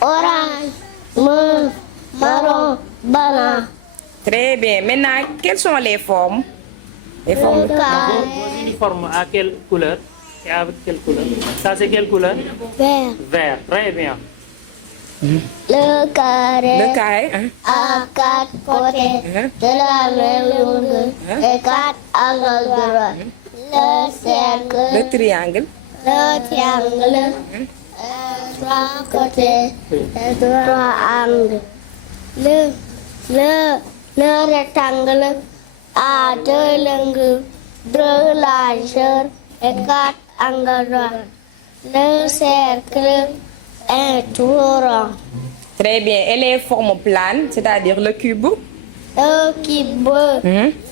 orange, mauve, marron, blanc. Très bien. Maintenant, quelles sont les formes? Les formes de... Carré, Vos uniformes à quelle couleur? C'est avec quelle couleur? Ça, c'est quelle couleur? Vert. Vert. Très bien. Le carré. Le carré, hein? À 4 côtés de la même longueur et 4 angles droits. Le cercle. Le triangle. Le triangle. 3 côtés et 3 angles. Le rectangle a 2 longueurs, 2 largeurs et 4 angles droits. Le cercle est tout rond. Très bien. Et les formes planes, c'est-à-dire le cube? Le cube,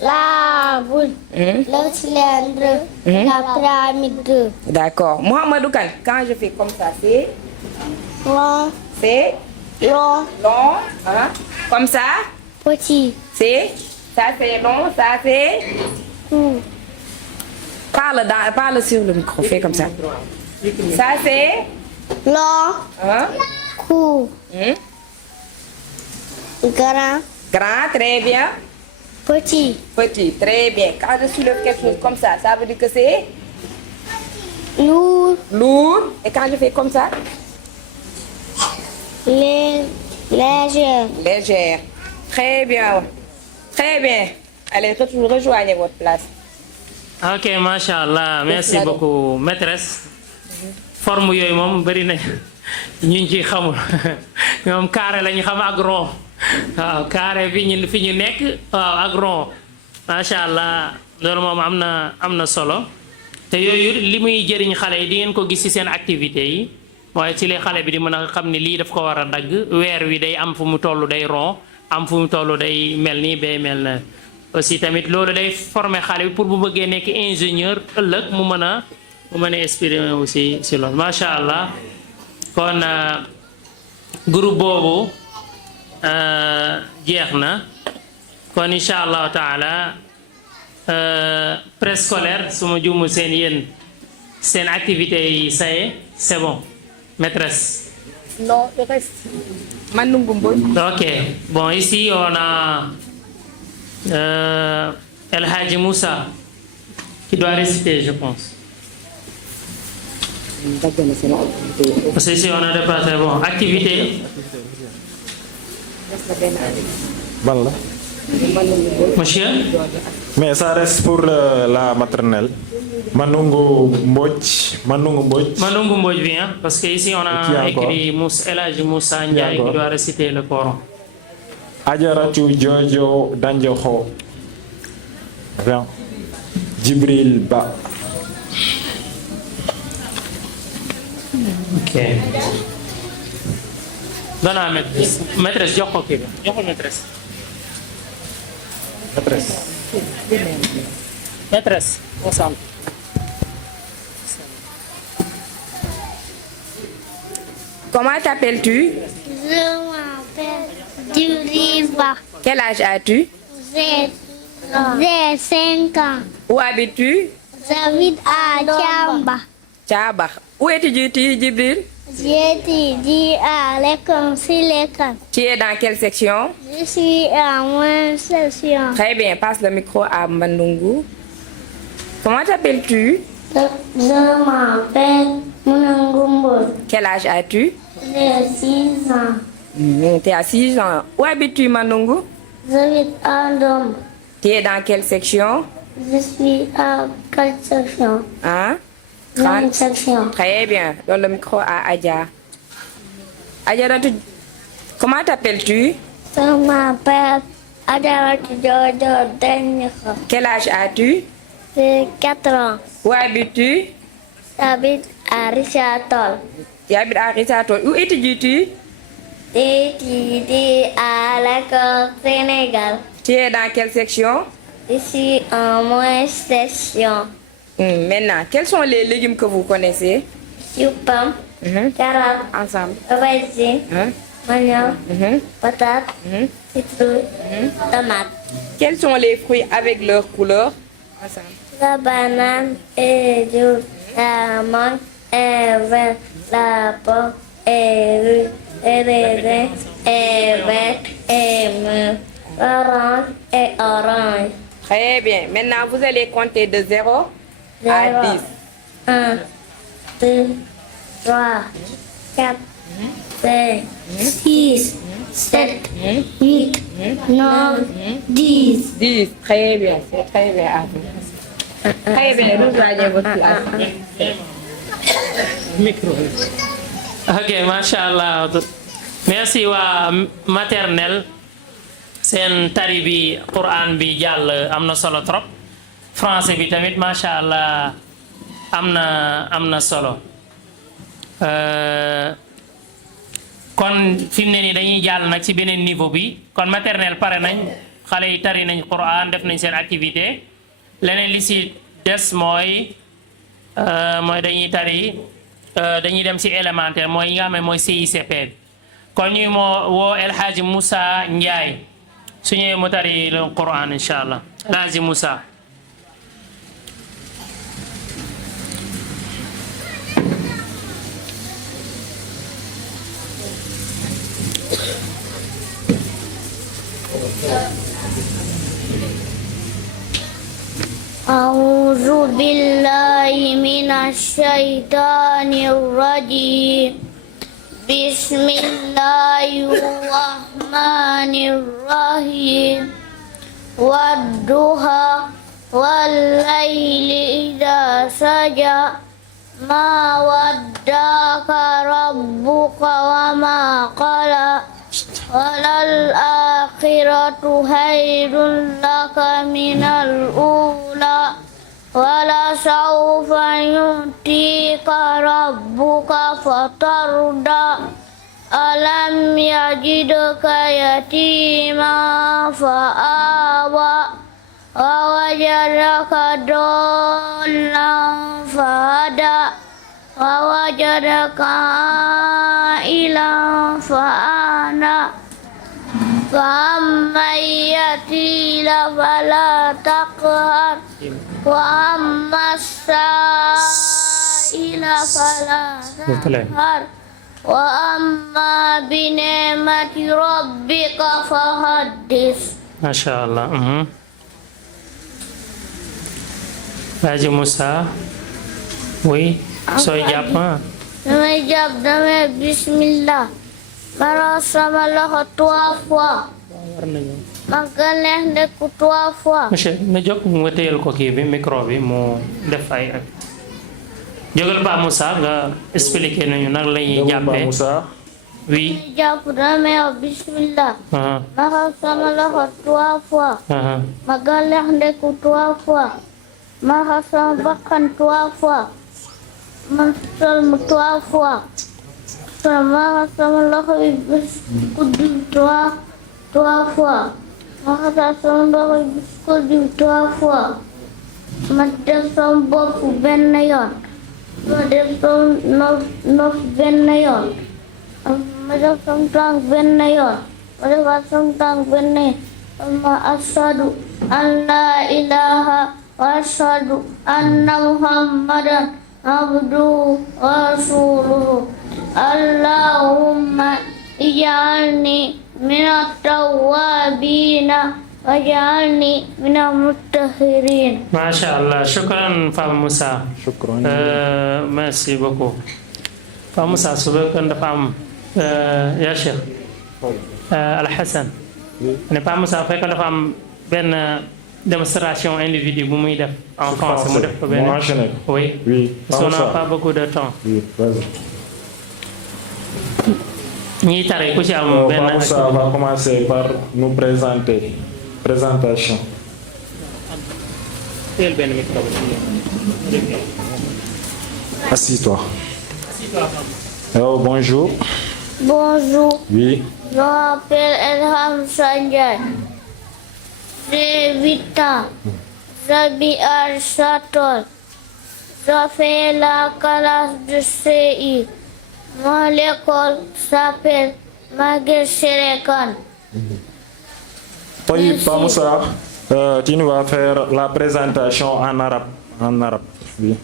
la boule, le cylindre, la pyramide. D'accord. Mohamedou Kane, quand je fais comme ça, c'est Long, c'est long, long, hein? Comme ça, petit, c'est ça c'est long, ça c'est court, parle sur le micro, fais comme ça. Ça c'est long, hein? court, grand, Grand, très bien. petit, Petit, très bien. Quand je soulève quelque chose comme ça veut dire que c'est lourd, lourd. Et quand je fais comme ça, léger. légère. Très bien. Très bien. Allez, rejoignez votre place. Ok, machallah, merci beaucoup maîtresse. Forme yooyu moom bëri na ñu ci xamul ñoom carré lañu xam ak rond waaw carré fi ñu nekk waaw ak rond machallah loolu moom am na solo te yooyu li muy jëriñ xale yi di ngeen ko gis ci seen activité yi mooy ci li xale bi di mën a xam ne lii daf ko war a dagg weer wi day am fu mu toll day rond am fu mu toll day mel nii bay mel na aussi tamit loolu day former xale bi pour bu bëggee nekk ingénieur ëllëg mu mën a exprimer aussi si loolu macha allah kon groupe boobu jeex na kon incha allahu taala préscolaire su ma juumul seen yéen seen activité yi saye c'est bon maîtresse. Non, le reste. Manungumbo. Ok, bon ici on a El Hadji Moussa qui doit réciter, je pense. Parce que ici on a dépassé, bon, activité. Ban la. Monsieur? Mais ça reste pour la maternelle. Manungu Mbodj. Manungu Mbodj vient, parce que ici on a écrit El Hadji Moussa Ndiaye qui doit réciter le Coran. Adjaratou Jojo Danjoho. Viens. Djibril Ba. Ok. Donne à maîtresse. Maîtresse, jox ko kii bi. Joxal maîtresse. Maîtresse, ensemble. Comment t'appelles-tu? Je m'appelle Djibril Ba. Quel âge as-tu? J'ai 5 ans. Où habites-tu? J'habite à Thiamba. Thiaba. Où étudies-tu, Djibril? J'étudie à l'école Silicon. Tu es dans quelle section? Je suis en moins section. Très bien, passe le micro à Mandungu. Comment t'appelles-tu? Je m'appelle Munangumbo. Quel âge as-tu? J'ai 6 ans. Tu as 6 ans. Où habites-tu, Mandungu? J'habite à Dom. Tu es dans quelle section? Je suis à 4 sections. Hein? 30 sections. Très bien. Donne le micro à Adja. Adja, comment t'appelles-tu? Je m'appelle Adjaratou Jojo Danjoho. Quel âge as-tu? J'ai 4 ans. Où habites-tu? J'habite à Richard Toll. Tu habites à Richard Toll. Où étudies-tu? J'étudie à l'école Sénégal. Tu es dans quelle section? Je suis en moins section. Maintenant, quels sont les légumes que vous connaissez? Pomme, carotte, Ensemble. aubergine, manioc, patate, citrouille, tomate. Quels sont les fruits avec leurs couleurs? Ensemble. La banane est jaune, la mangue est verte, la pomme est rouge, le raisin est vert et mûr, l'orange est orange. Très bien. Maintenant, vous allez compter de 0 à 10. 1, 2, 3, 4, 5, 6, 7, 8, 9, 10. 10. Très bien, c'est très bien. Très bien, rejoignez votre classe. ok macha allah merci waa maternelle seen tari bi Quran bi jàll am na solo trop français bi tamit macha allah am na solo kon fi mu ne nii dañuy jàll nag ci beneen niveau bi kon maternelle pare nañ xale yi tari nañ Quran def nañ seen activité leneen li ci des mooy dañuy tari dañuy dem ci élémentaire mooy yi nga xam ne mooy CICP bi kon ñuy woo El Hadji Moussa Ndiaye su ñëwee mu tari le Quran incha allah El Hadji Moussa. أعوذ بالله من الشيطان الرجيم بسم الله الرحمن الرحيم والضحى والليل إذا سجى ما ودعك ربك وما قلى وللآخرة خير لك من الأولى ولسوف يؤتيك ربك فترضى ألم يجدك يتيما فآوى ووجدك ضالا فهدى ووجدك عائلا فأغنى فأما اليتيم فلا تقهر وأما السائل فلا تنهر وأما بنعمة ربك فحدث. ما شاء الله. Haji Moussa. Oui. sooy jàpp. damay jàpp damay bismillah. ma raxas sama loxo 3 fois. ma gànneex ndekku 3 fois. monsieur na jóg nga téyel ko kii bi micro bi mu def ay ak. jógal Pa Moussa nga expliquer nañu nag la ñuy jàppee. oui. damay jàpp damay wax bismillah. ma raxas sama loxo 3 fois. ma gànneex ndekku 3 fois. ma raxas sama bakkan 3 fois. ma solmu 3 fois. ma raxas sama loxo yi bés kuddu 3 fois. ma raxas sama loxo yi bés kuddu 3 fois. ma def sama bopp benn yoon. ma def sama nopp benn yoon. ma def sama tànk benn yoon. ma defaat sama tànk benn yoon. ma ashhadu an laa ilaaha wa ashhadu anna muhammadan abduhu wa rasuluhu. Allahumma ij'alni minat tawwabina waj'alni minal mutatahhirin. Masha Allah, shukran Pa Moussa. Shukran. Merci beaucoup. Pa Moussa su fekkee dafa am yaa Cheikh Al Hassan ne Pa Moussa fekkee dafa am benn démonstration individu bu muy def en français mu def ko benn. Oui. Parce qu'on n'a pas beaucoup de temps. Oui, vas-y. ñi tare ku ci am benn. Pa Moussa va commencer par nous présenter. Présentation. Assis-toi. Oh, bonjour. Bonjour. Oui. Je m'appelle Elham Sanjay. J'ai 8 ans. J'habite à Château. Je fais la classe de CI. Mon école s'appelle Maguette Sérékane. Oui, Pa Moussa, tu nous vas faire la présentation en arabe. En arabe, oui.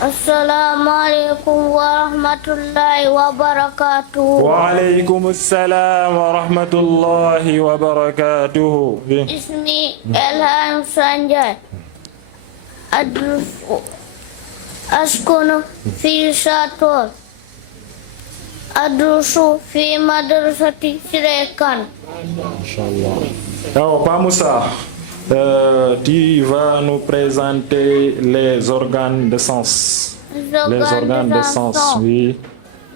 Assalamu alaikum wa rahmatullahi wa barakatuh. Wa alaykum assalam wa rahmatullahi wa barakatuh. Ismi Elham Sanjay. أسكن في ساتور أدرس في مدرسة سريكان. Inch'Allah. Alors, Pa Moussa, tu vas nous présenter les organes de sens. Les organes de sens, oui.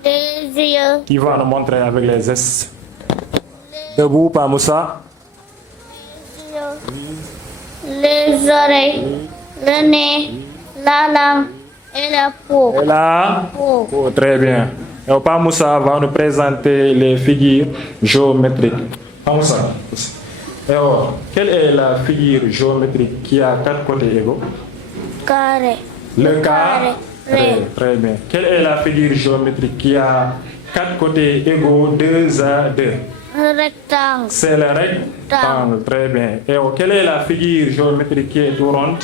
Les yeux, Qui va nous montrer avec les gestes. Debout, Pa Moussa. les oreilles, le nez, la langue et la peau. Et là, Peau. oh, très bien. Alors, Pa Moussa va nous présenter les figures géométriques. Pa Moussa, alors, quelle est la figure géométrique qui a 4 côtés égaux? Carré. Le carré. Carré. Très bien. Quelle est la figure géométrique qui a 4 côtés égaux 2 à 2? Rectangle. C'est le rectangle. Très bien. Et quelle est la figure géométrique qui est tout ronde?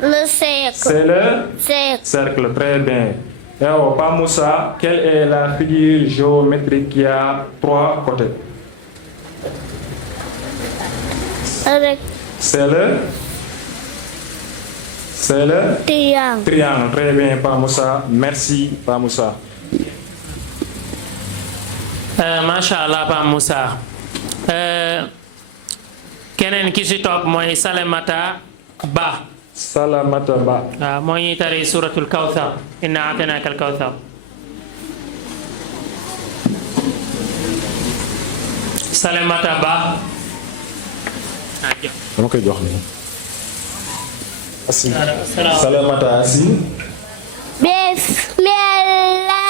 Le cercle. C'est le Cercle. cercle. Très bien. Et Pa Moussa, quelle est la figure géométrique qui a 3 côtés? C'est le Triangle. triangle. Très bien, Pa Moussa. Merci, Pa Moussa. macha allah Pa Moussa keneen ki si topp mooy Salemata Ba. Salamata Ba. waaw moo ñuy tari suratul kawthar inna a'taynaka al kawthar. Salemata Ba. dama koy jox nii. Asi. Salamata Asi. Bismillah.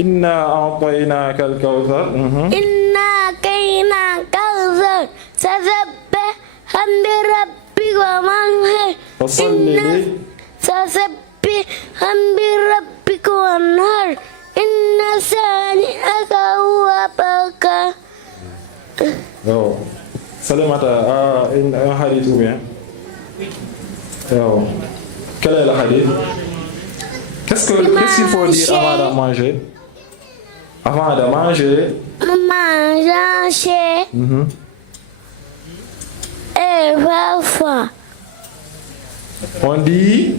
Inna a'taynaka al-kawthar. Inna kaynaka al-kawthar fasabbih bi rabbika wanhar. Fasabbih bi rabbika wanhar. Inna sani'aka huwa abtar. Oh. Salamata a un hadith ou bien? Oh. Quel est le hadith? Qu'est-ce qu'il faut dire avant de manger? Avant de manger. Manger. Et parfois. On dit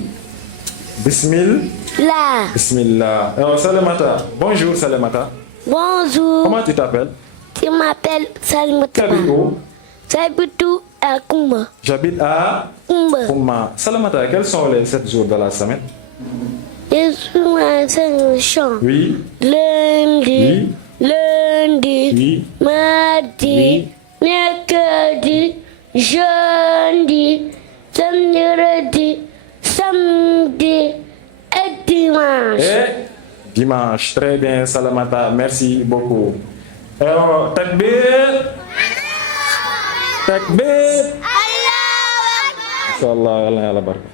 Bismillah. Là. Alors, Salamata. Bonjour, Salamata. Bonjour. Comment tu t'appelles? Je m'appelle Salimata. T'habites où? J'habite à Koumba. J'habite à Koumba. Koumba. Salamata, quels sont les 7 jours de la semaine? Je suis à Saint-Jean. Oui. Lundi. Oui. Lundi. Oui. Mardi. Mercredi. Jeudi. Vendredi. Samedi. Et dimanche. Et dimanche. Très bien, Salamata. Merci beaucoup. Alors, takbir. Takbir. Inch'Allah, yàlla na yàlla barke.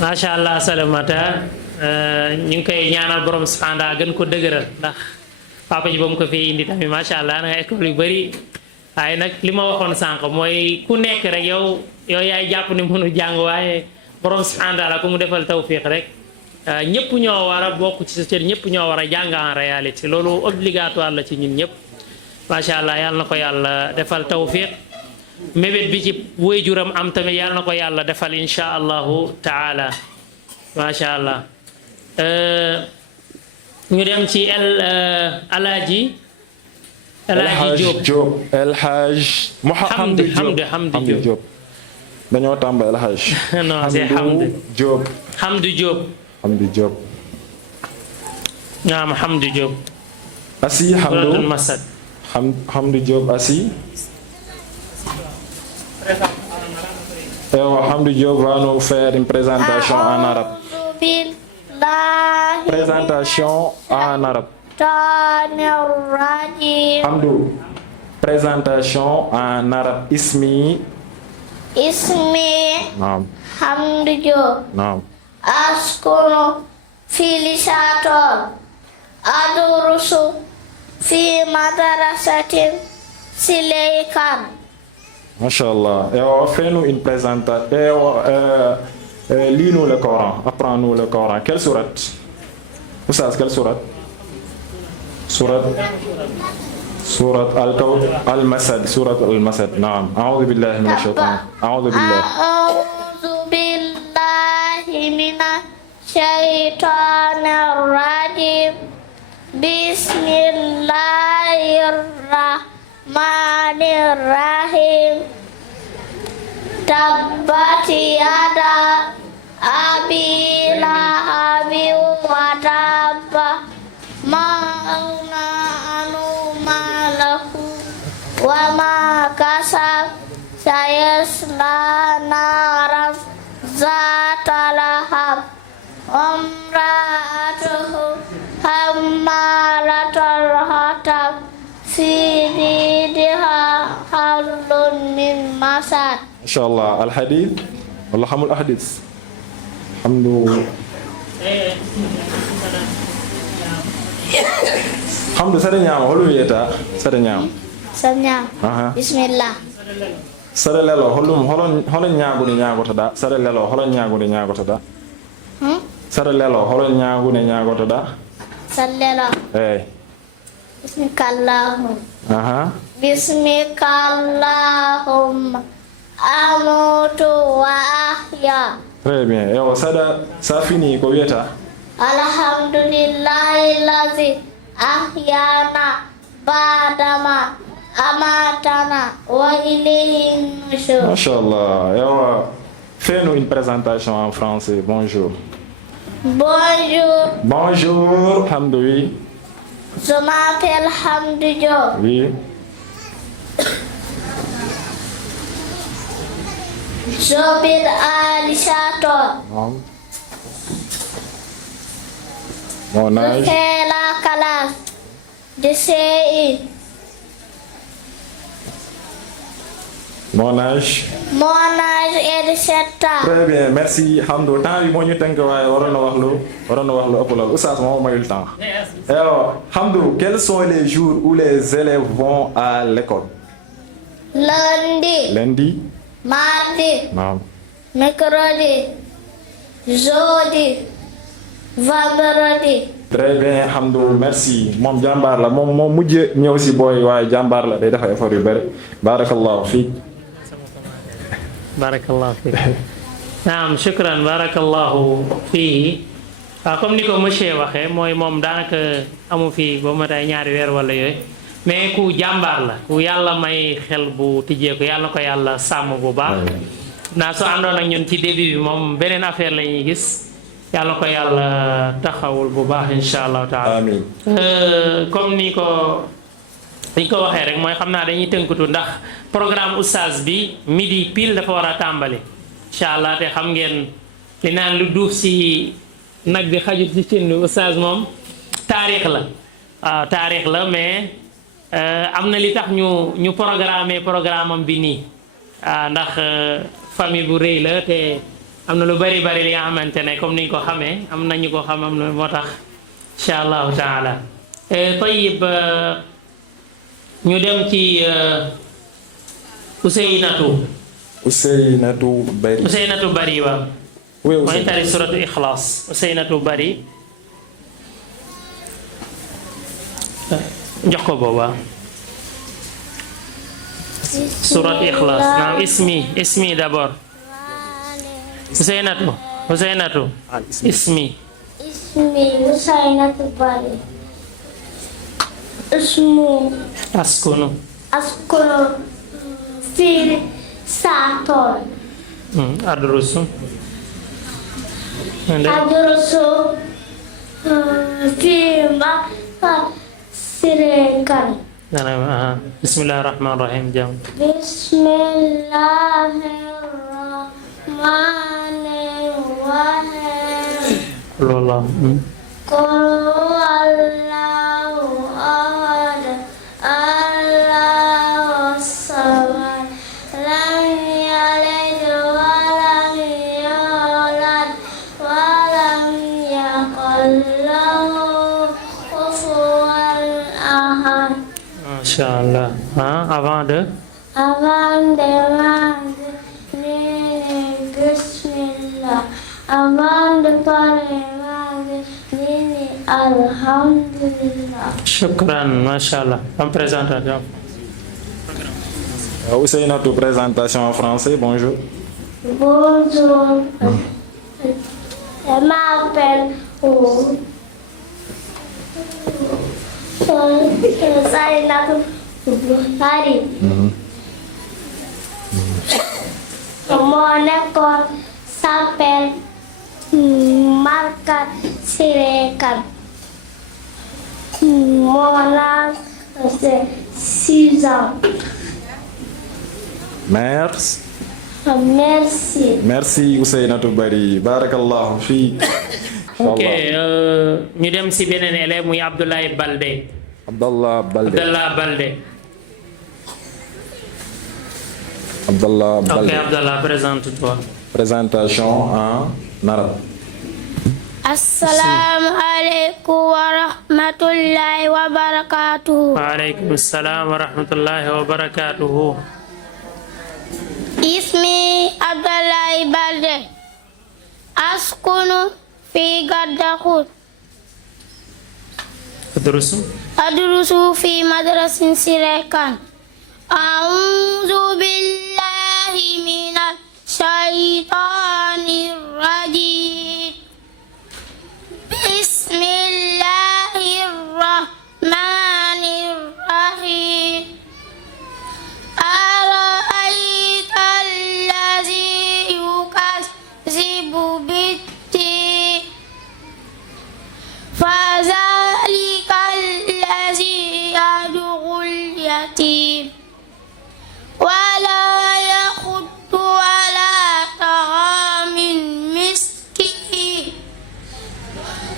macha allah Salemata ñu ngi koy ñaanal borom subhanahu gën ko dëgëral ndax papa ji ba mu ko fi indi tamit macha allah nga école yu bëri waaye nag li ma waxoon sànq mooy ku nekk rek yow yaay jàpp ni mënu jàng waaye borom subhanahu ku mu defal tawfiq rek ñëpp ñoo war a bokk ci sa cër ñëpp ñoo war a jàng en réalité loolu obligatoire la ci ñun ñëpp macha allah yàlla na ko yàlla defal tawfiq mébét bi ci waajuram am tamit yàlla na ko yàlla defal insha allahu taala macha allah ñu dem ci alaaji Diop El Hadj Hamdi Diop dañoo tàmba El Hadj non c'est Hamdi Diop Hamdi Diop Hamdi Diop naam Hamdi Diop Asi Hamdou Masad Hamdi Diop Asi Hamdi Diop va nous faire une présentation en arabe. Présentation en arabe. Hamdou. Présentation en arabe. Ismi. Naam. Hamdi Diop. Naam. Askunu fi Sator. Adurusu fi madrasatin Sileykan. Masha'Allah. Et fais-nous une présentation. Lis-nous le Coran. Apprends-nous le Coran. Quelle sourate? Oustaz, quelle sourate? Sourate Al-Masad. Sourate Al-Masad. Naam. A'udhu billahi minash shaitan. A'udhu billahi minash shaitanir rajim. Bismillahirrahmanirrahim. Tabbat yada abi lahabin wa tabba ma aghna anhu malahu wa ma kasab sayasla naran zata lahab wa imra'atuhu hammalatal hatab fi jidha hablum min masad. Masha'Allah. Al-hadith wala xamul ahadith. Hamdu sare ñaama holu wiyata sare ñaama. Bismillah. Sare lelo holo ñaagude ñaagotoɗa. Sare lelo holo ñaagude ñaagotoɗa. Sare lelo holo ñaagude ñaagotoɗa. Sare lelo. Eyi. Bismikallahumma amutu wa ahya. Très bien. Ewo sa fini ko wiyata? Alhamdulillahi lazi ahyana ba'dama amatana wa ilayhi nushur. Masha'Allah. Ewo fais-nous une présentation en français. Bonjour. Bonjour. Hamdou, oui. Je m'appelle Hamdou Diop. Oui. J'habite à Richard-Toll. Mon âge. Je fais la classe de CI. Mon âge. Mon âge est de 7 ans. Très bien, merci Hamdou. Temps bi moo ñu tënk waaye waroon na wax lu ëpp loolu. Oustaz moo mayul temps. Alors, Hamdou, quels sont les jours où les élèves vont à l'école? Lundi. Mardi. Naam. Mercredi. Jeudi. Vendredi. Très bien Hamdou, merci. Moom jàmbaar la moom mujj ñëw si booy waaye jàmbaar la day def effort yu bëri. Barakallahu fiik. Barakallahu fiik. Naam, shukran, barakallahu fii. Comme ni ko monsieur waxee mooy moom daanaka amu fi ba ma tay ñaari weer wala yooyu mais ku jàmbaar la ku yàlla may xel bu tijjeeku yàlla ko yàlla sàmm bu baax. naa soo àndoon ak ñun ci début bi moom beneen affaire la ñuy gis yàlla ko yàlla taxawul bu baax insha allahu taala. Amiin. comme ni ko waxee rek mooy xam naa dañuy tënkatu ndax programme oustaz bi midi pile dafa war a tàmbali incha allah te xam ngeen li naan lu duuf si nag bi xajut ci cin bi oustaz moom taarix la waaw taarix la mais am na li tax ñu programme am bi nii ndax famille bu rëy la te am na lu bari li nga xamante ne comme ni ñu ko xamee am na ñu ko xam am na moo tax incha allahu taala. tayib ñu dem ci Ousseynatou Bari waaw. mooy tari suratu Ikhlas Ousseynatou Bari jox ko booba suratu Ikhlas naam ismi d'abord Ousseynatou ismi Ousseynatou Bari. askunu fi Richard-Toll. adrusu fi Maktab Siré Kane. bismillahirrahmanirrahim jam. Bismillahirrahmanirrahim. Lola. Allahu ahad, Allahu samad, lam yalid wa lam yulad wa lam yakul lahu kufuwan ahad. Masha'Allah. Avant de avant de manger ni bismillah, avant de parler manger ni alhamdulillah. Shukran, mashallah. Comme présentation. Ousseynatou, présentation en français, bonjour. Bonjour, je m'appelle Ousseynatou Bukhari. Mon école s'appelle Markat Sirekan. Mon âge c'est 6 ans. Merci. Merci. Merci Ousseynatou Bari. Barakallahu fiik. Ok, ñu dem si beneen élève muy Abdoulaye Baldé. Abdallah Baldé. Abdallah Baldé. Abdallah Baldé. Ok, Abdallah, présente-toi. Présentation en arabe. Assalamu alaikum wa rahmatullahi wa barakatuh. Wa alaikum assalam wa rahmatullahi wa barakatuhu. Ismi Abdoulaye Baldé. Askunu fi Gaddakhut. Adrusu fi madrasin Sirekan. A'udzu billahi minasy syaitonir rajim. Bismillahirrahmanirrahim. Ara'aita allazi yukazzibu bid-din. Fazalika allazi yad'ul yatim. Wala yakhuddu ala ta'amin miskin.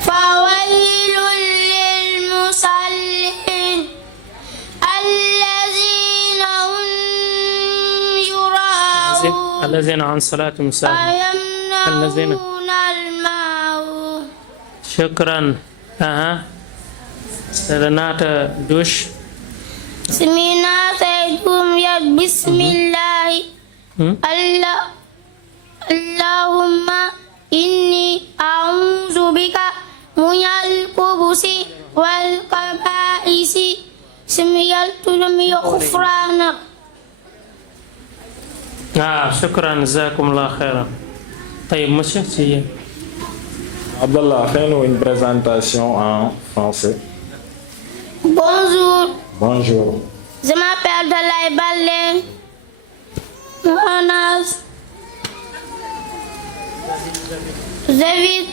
Fawailul lil musallin allazina hum yura'un الذين عن صلاتهم ساهون. الذين. ويمنعون الماعون. شكرا. Renata Douche. Semina saydum ya bismillah. Allahumma inni a'udzu bika minal khubusi wal khaba'isi. Semiyaltu lam yughfranak. شكرا جزاكم الله خيرا. طيب monsieur si Abdallah, fais-nous une présentation en français. Bonjour. Bonjour. Je m'appelle Abdoulaye Baldé. Mon âge. J'habite.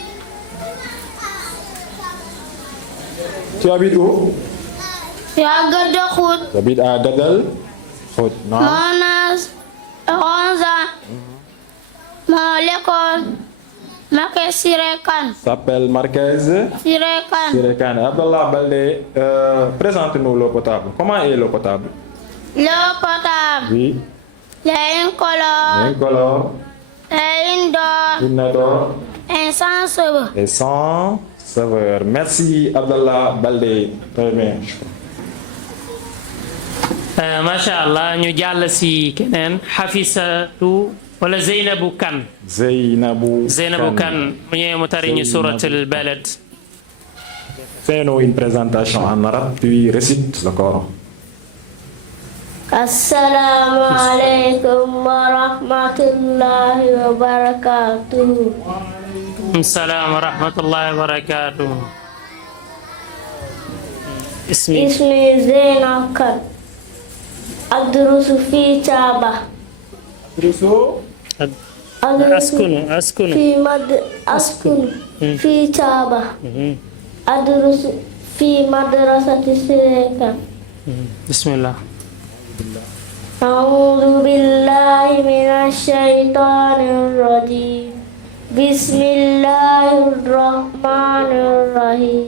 Tu habites où? Je suis à Gaddakhut. Tu habites à Gadal? Non. Mon âge. 11 ans. Mon école. Marquez Sirekan. S'appelle Marquez Sirekan. Sirekan. Abdallah Baldé, présente-nous l'eau potable. Comment est l'eau potable? L'eau potable. Oui. Il y a une couleur. Incolore. Et une d'or. Une odeur. Et sans saveur. Et sans saveur. Merci Abdallah Baldé. Très bien. macha allah ñu jàll si keneen Hafisatu wala Zeynabu Kan. Zeynabu Kan mu ñëwee mu tari ñu suratul balad. Fais-nous une présentation en arabe puis récite le Coran. Assalamu alaikum wa rahmatullahi wa barakatuh. Assalamu wa rahmatullahi wa barakatuh. Ismi Zeynab Kan. Adrusu fi Chaba. Askunu fi Chaba. Adrusu fi madrasati Sirekan. Bismillah. A'udzu billahi minasy syaithanir rajim. Bismillahirrahmanirrahim.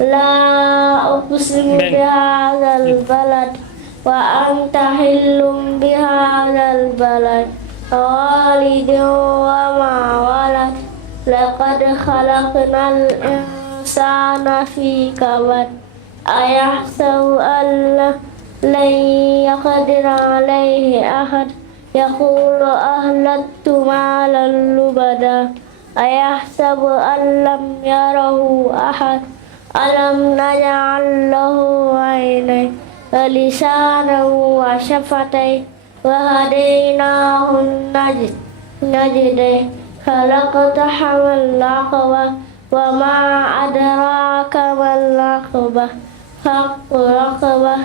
La uqsimu bihadzal balad wa anta hillum bihadzal balad. Walidin wa ma walad. Laqad khalaqnal insana fi kabad. Ayahsabu an lan يقدر عليه أحد يقول أهلكت مالا لبدا أيحسب أن لم يره أحد ألم نجعل له عينين ولسانا وشفتين وهديناه النجدين فلاقتحم العقبة وما أدراك ما العقبة فك رقبة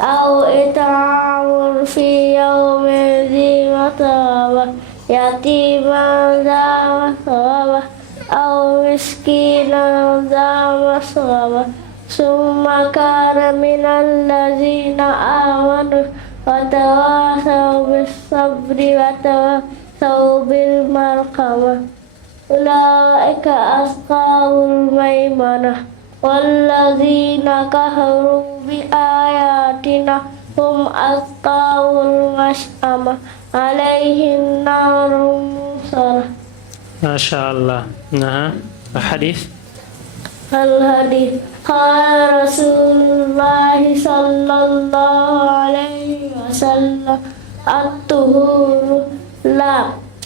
أو إطعام في يوم ذي مسغبة يتيما ذا مسغبة أو مسكينا ذا مسغبة ثم كان من الذين آمنوا وتواصوا بالصبر وتواصوا بالمرحمة أولئك أصحاب الميمنة والذين كفروا بآياتنا هم أصحاب المشأمة عليهم نار موصدة. ما شاء الله. نعم. الحديث قال رسول الله صلى الله عليه وسلم الطهور لا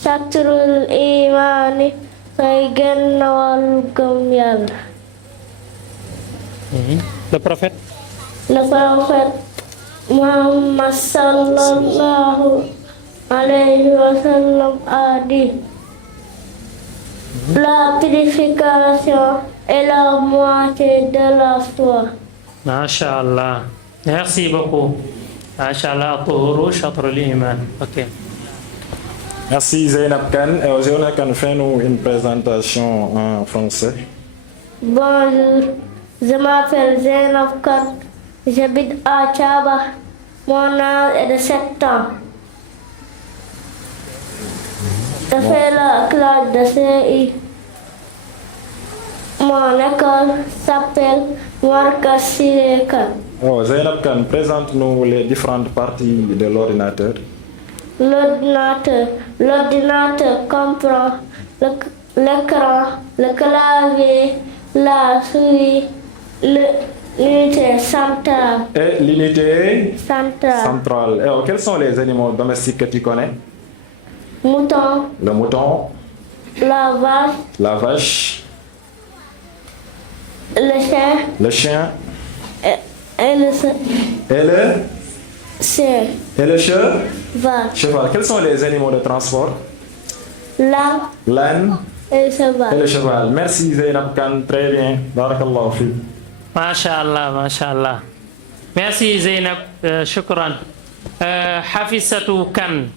شطر الإيمان فيجن والكم يلا. Le prophète Muhammad sallallahu alayhi wa sallam a dit la purification est la moitié de la foi. Masha'Allah. Merci beaucoup. Masha'Allah, Tuhuru Shatrul Iman. Ok. Merci Zainab Khan. Zainab Khan, fais-nous une présentation en français. Bonjour, je m'appelle Zainab Khan. J'habite à Tchaba. Mon âge est de 7 ans. Je fais la classe de CI. Mon école s'appelle Marcas Sireka. Zainab Khan, présente-nous les différentes parties de l'ordinateur. L'ordinateur comprend l'écran, le clavier, la souris, l'unité centrale. Et l'unité centrale. Alors, quels sont les animaux domestiques que tu connais? Mouton. Le mouton. La vache. La vache. Le chien. Le chien. Et le chien. Et le cheval. Cheval. Quels sont les animaux de transport? L'âne. Et le cheval. Merci Zainab Khan, très bien. Barakallahu fi. Masha'Allah, Masha'Allah. Merci Zainab, shukran. Hafizatu Khan.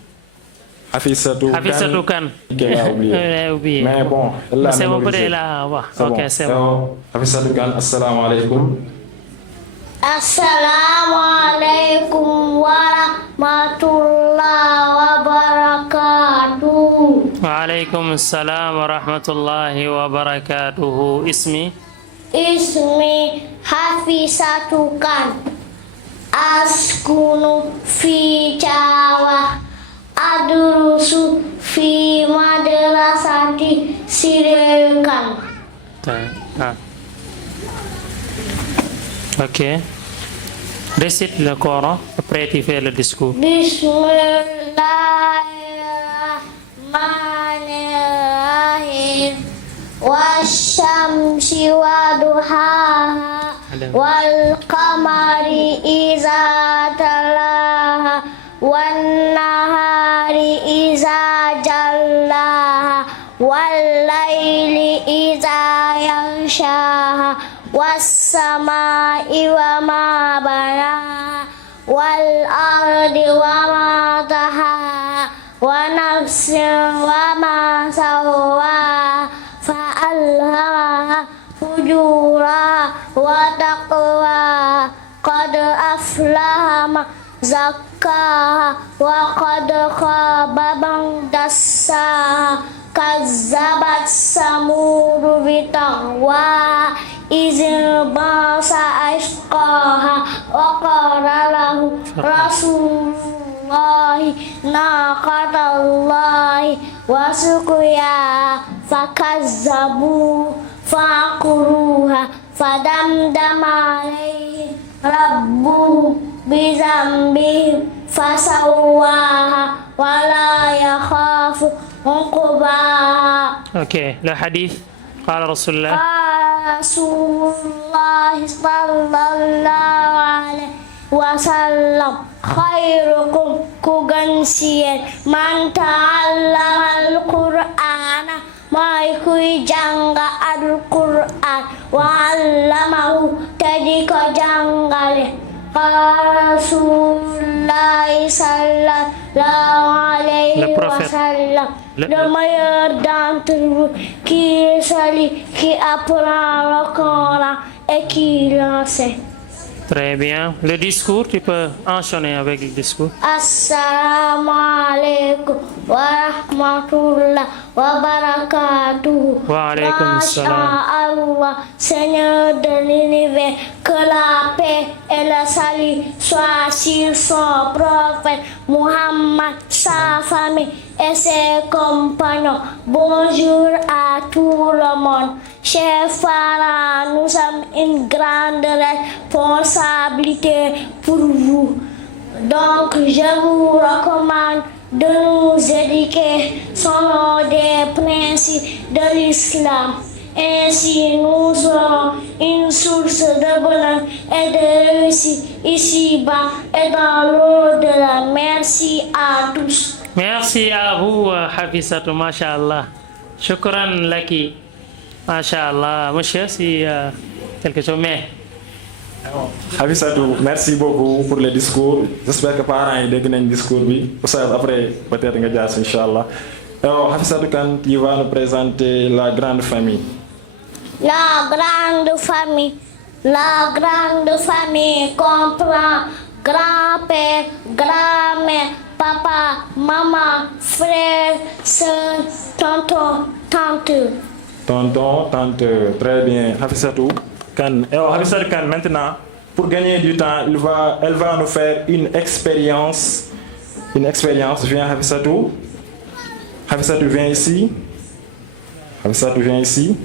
Hafizatu Khan. oublié. Mais bon, c'est bon pour elle là. Ok, c'est bon. Hafizatu Khan, assalamu alaikum. Assalamu alaikum wa rahmatullahi wa barakatuh. Wa alaikum assalam wa rahmatullahi wa barakatuh. Ismi Hafizatu Khan. Askunu fi Jawa. Adrusu fi madrasati Sirekan. Ok. Récite le Coran, après tu fais le discours. Bismillahirrahmanirrahim. Washamsi wa duhaha. Wal qamari iza talaha. Wan nahari iza jallaha. Wal laili iza yaghshaha. Was-samaa'i wa ma banaha. Wal ardi wa ma tahaha. Wa nafsin wa ma sawwaha. Fa'alhamaha fujuraha wa taqwaha. Qad aflaha man zakkaha wa qad khaba man dassaha. Kazzabat Samud bitaqwaha izin ba'sa ashqaha wa qala lahu rasulullahi naqatallahi wa suqiyaha fakazzabu fa'aqruha fadamdama alayhi rabbuhum بذنبهم فسواها ولا يخاف عقباها. Ok, le hadith. قال رسول الله. قال رسول الله صلى الله عليه وسلم خيركم كغنسين من تعلم القرآن mooy kuy jàng alqur'an wa allamahu te di ko jàngale. qaala rasulullahi sallallahu alayhi wa sallam le meilleur d'entre vous qui est celui qui apprend le Coran et qui l'enseigne. Très bien. Le discours, tu peux enchaîner avec le discours. Assalamu alaikum wa rahmatullah wa barakatuh. Wa alaikum salam. Allah, Seigneur de l'univers, que la paix et le salut soient sur son prophète Muhammad, sa famille et ses compagnons. Bonjour à tout le monde. Chers parents, nous sommes une grande responsabilité pour vous. Donc, je vous recommande de nous éduquer selon des principes de l'islam. Ainsi, nous aurons une source de bonheur et de réussite ici-bas et dans l'au-delà. Merci à tous. Merci à vous, Hafizatou, Masha'Allah. Shukran laki. Masha'Allah. Monsieur, si quelque chose, mais... Hafizatou, merci beaucoup pour le discours. J'espère que parents yi dégg nañ discours bi. Oustaz, après peut-être nga jaar si Inch'Allah. Alors, Hafizatou Kane, tu vas nous présenter la grande famille. La grande famille comprend grand-père, grand-mère, papa, maman, frère, soeur, tonton, tante. Tonton, tante, très bien. Hafizatou Kane. Alors, Hafizatou Kane, maintenant, pour gagner du temps, elle va nous faire une expérience. Viens, Hafizatou. Hafizatou, viens ici. Hafizatou, viens ici.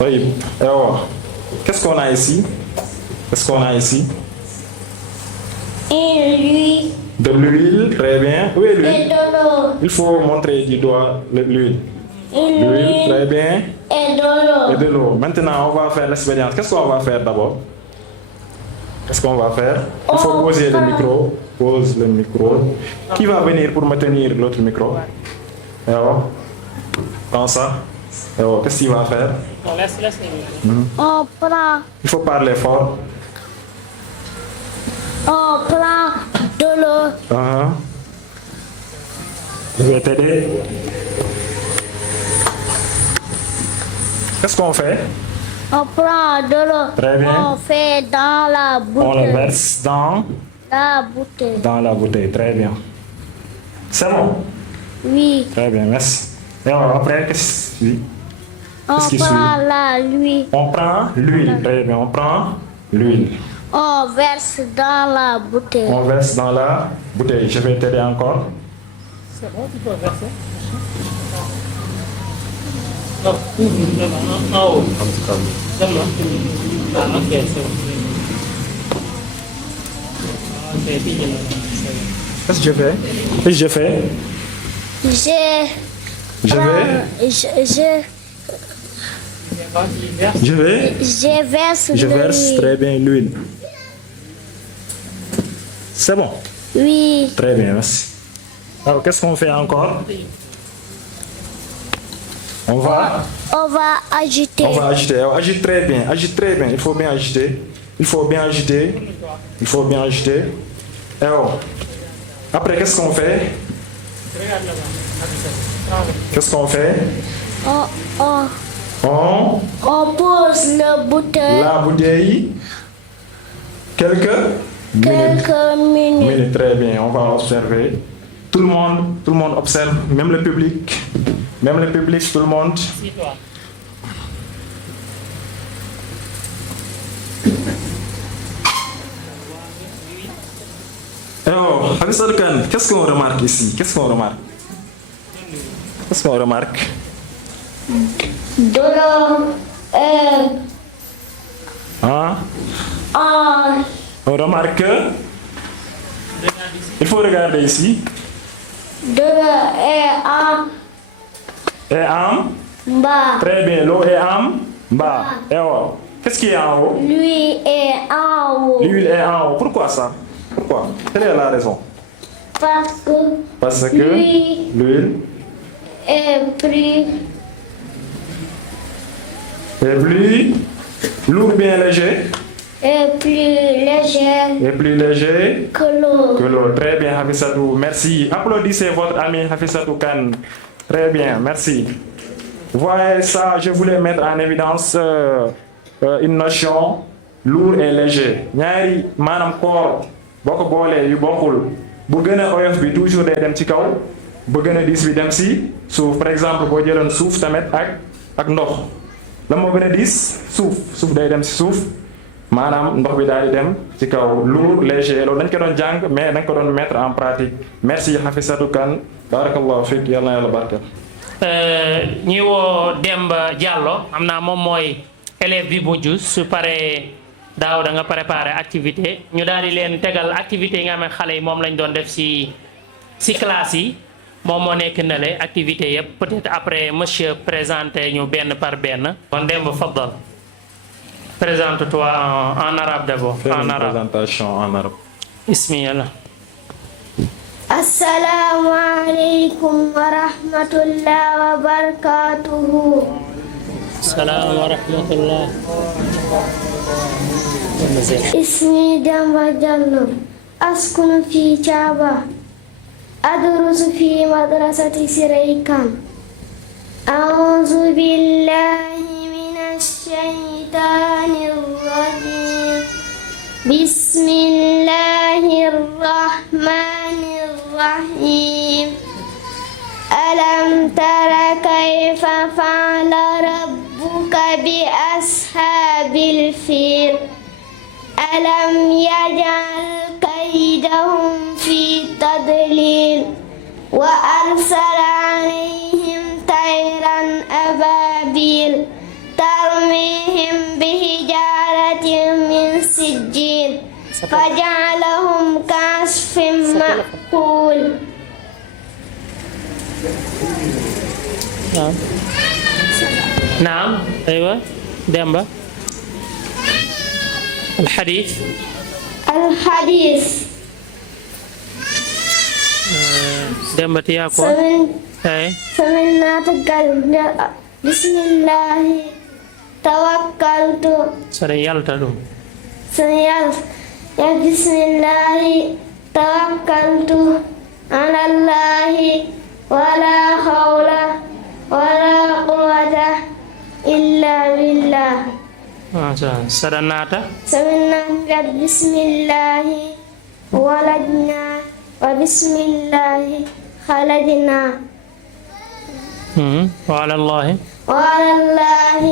Oui. Alors, qu'est-ce qu'on a ici? Une huile. De l'huile, très bien. Oui, l'huile. Et de l'eau. Il faut montrer du doigt l'huile. Une L'huile, huile. très bien. Et de l'eau. Et de l'eau. Maintenant, on va faire l'expérience. Qu'est-ce qu'on va faire d'abord? Qu'est-ce qu'on va faire? Il faut poser le micro. Pose le micro. Qui va venir pour me tenir l'autre micro? Alors, prends ça. Alors, qu'est-ce qu'il va faire? On prend Il faut parler fort. de l'eau. Je vais t'aider. Qu'est-ce qu'on fait? On prend de l'eau. Très bien. On fait dans la On bouteille. le verse dans la bouteille. Très bien. C'est bon? Oui. Très bien, merci. Et alors, après, qu'est-ce qui prend l'huile. On prend l'huile. Très bien, on prend l'huile. On verse dans la bouteille. On verse dans la bouteille. Je vais t'aider encore. C'est bon, tu peux verser. Non, en haut. Ah, ok, c'est bon. Ok, puis Qu'est-ce que je fais? Qu'est-ce que je fais? Je verse l'huile. très bien l'huile. C'est bon? Oui. Très bien, merci. Alors, qu'est-ce qu'on fait encore? On va agiter. Alors, agite très bien. Il faut bien agiter. Alors, après, qu'est-ce qu'on fait? On pose la bouteille. Quelques minutes. Très bien, on va observer. Tout le monde observe, même le public, tout le monde. Alors, Hafizatou Kane, qu'est-ce qu'on remarque ici? Qu'est-ce qu'on remarque? De l'eau. On remarque que il faut regarder ici. 2 est en bas. Très bien, l'eau est en bas. Et oh, qu'est-ce qui est en haut? Lui est en haut. L'huile est en haut. Pourquoi ça? Pourquoi? Quelle est la raison? Parce que l'huile est plus lourd, bien léger. est plus léger que l'eau. Très bien, Hafissatou. Merci. Applaudissez votre ami Hafissatou Kane. Très bien, merci. Voyez ça, je voulais mettre en évidence une notion lourd et léger. ñaari maanaam koor boo ko boolee yu bokkul bu gën a oyof bi toujours day dem ci kaw bu gën a diis bi dem si suuf. Par exemple boo jëloon suuf tamit ak ndox la moo gën a diis suuf day dem si suuf maanaam ndox bi daal di dem ci kaw. Lourd léger loolu dañ ko doon jàng mais dañ ko doon mettre en pratique. Merci Hafissatou Kane, barakallahu fik, yàlla na yàlla barkeel. ñi woo Demba Diallo am naa moom mooy élève bi mujj su paree daaw da nga préparer activité ñu daal di leen tegal activité yi nga xam ne xale yi moom lañ doon def si classe yi moom moo nekk na le activité yëpp peut-être après monsieur présenté ñu benn par benn. kon Demba faddal présente-toi en arabe d'abord. En arabe. Présentation en arabe. Bismillah. Assalamu alaikum wa rahmatullahi wa barakatuhu. Salam wa rahmatullah. Ismi Demba Diallo. Askunu fi Thiaba. Adrusu fi madrasati Siraykan. A'udhu billahi minash shaitanir rajim. Bismillahirrahmanirrahim. Alam tara kayfa fa'ala rabbuka bi ashabil fil. Alam yaj'al kaydahum fi tadlil. Wa arsala 'alayhim tayran ababil. ترميهم بحجارة من سجيل فجعلهم كعصف مأكول. نعم أيوة ديمبا. الحديث ديمبا تياكو سمعنا تقل بسم الله tawakkaltu. Sare yalta ɗum. Ya bismillahi tawakkaltu ala Allahi wala hawla wala quwwata illa billah. Saɗa naata. Ya bismillahi walajna wa bismillahi khalajna. Wa ala Allahi. وعلى الله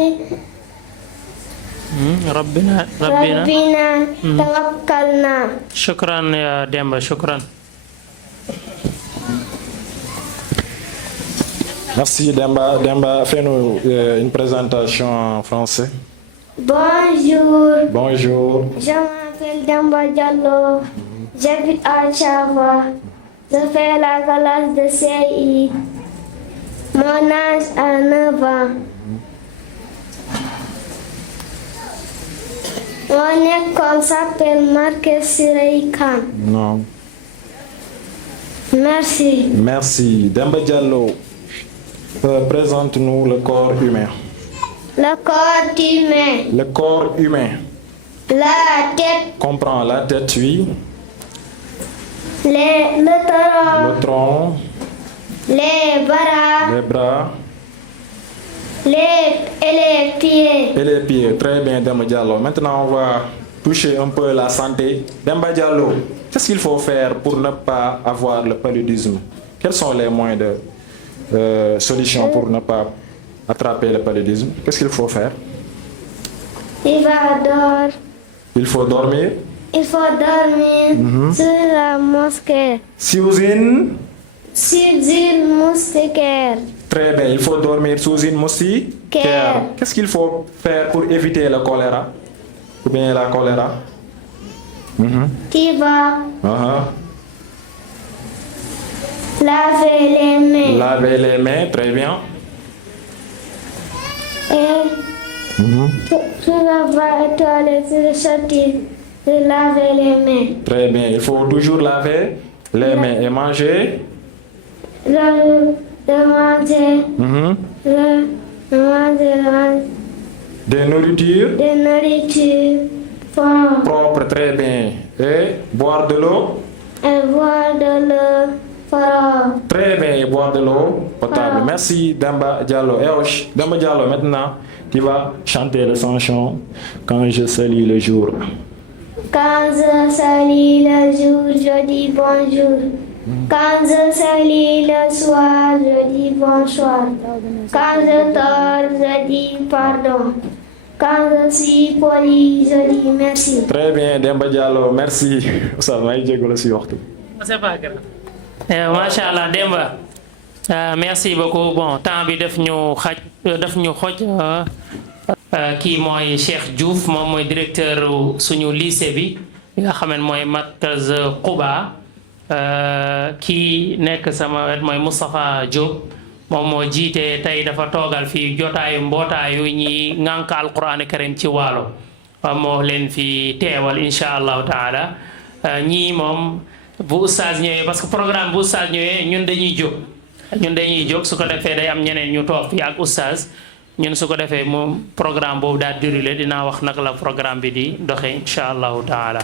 ربنا توكلنا. شكرا يا ديمبا شكرا. Merci Demba. Demba, fais-nous une présentation en français. Bonjour. Bonjour. Je m'appelle Demba Diallo. J'habite à Thiaba. Je fais la classe de CI. Mon âge a 9 ans. Mon école s'appelle Marquez Siraykan. Non. Merci. Merci. Demba Diallo, présente-nous le corps humain. Le corps humain. Le corps humain. La tête. Comprends la tête, oui. Le tronc. Les bras. Et les pieds. Et les pieds. Très bien, Demba Diallo. Maintenant, on va toucher un peu la santé. Demba Diallo, qu'est-ce qu'il faut faire pour ne pas avoir le paludisme? Quels sont les moyens de solution pour ne pas attraper le paludisme? Qu'est-ce qu'il faut faire? Il faut dormir. Il faut dormir sur la mosquée. Sous une moustiquaire. Très bien, il faut dormir sous une moustiquaire. Qu'est-ce qu'il faut faire pour éviter le choléra? Ou bien la choléra? Tiba. Laver les mains. Laver les mains, très bien. Et tu vas aux toilettes, sortir, laver les mains. Très bien. Il faut toujours laver les mains et manger. De manger. De manger. Des nourritures. Des nourritures propres. Propre, très bien. Et boire de l'eau. Et boire de l'eau propre. Très bien, et boire de l'eau potable. Merci Demba Diallo. Et Demba Diallo, maintenant, tu vas chanter le chanson Quand je salue le jour. Quand je salue le jour, je dis bonjour. Quand je salue le soir, je dis bonsoir. Quand je dors, je dis pardon. Quand je suis poli, je dis merci. Très bien, Demba Diallo, merci. Ça va, je vais le waxtu. C'est pas grave. Macha Allah Demba. Merci beaucoup. Bon, temps bi daf ñu xoj kii mooy Cheikh Diouf moom mooy directeur suñu lycée bi nga xam ne mooy Markaz Quba. Kii nekk sama wet mooy Moustapha Diop moom moo jiite tey dafa toogal fii jotaayu mbootaayu ñi ŋànk alquran karim ci waalo moo leen fi teewal insha allahu taala ñii moom bu oustaz ñëwee parce que programme bu oustaz ñëwee ñun dañuy jóg su ko defee day am ñeneen ñu toog fii ak oustaz ñun su ko defee moom programme boobu daal déroulé dinaa wax naka la programme bi di doxee insha allahu taala.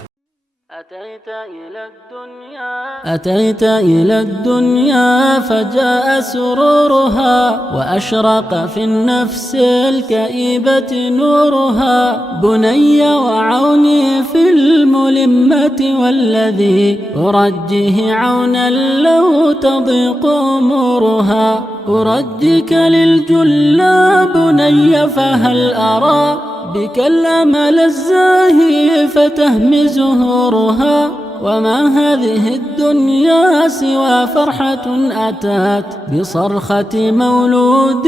أتيت إلى الدنيا فجاء سرورها وأشرق في النفس الكئيبة نورها بني وعوني في الملمة والذي أرجه عونا لو تضيق أمورها أرجك للجلا بني فهل أرى بك الأمل الزاهي فتهمي زهورها وما هذه الدنيا سوى فرحة أتت بصرخة مولود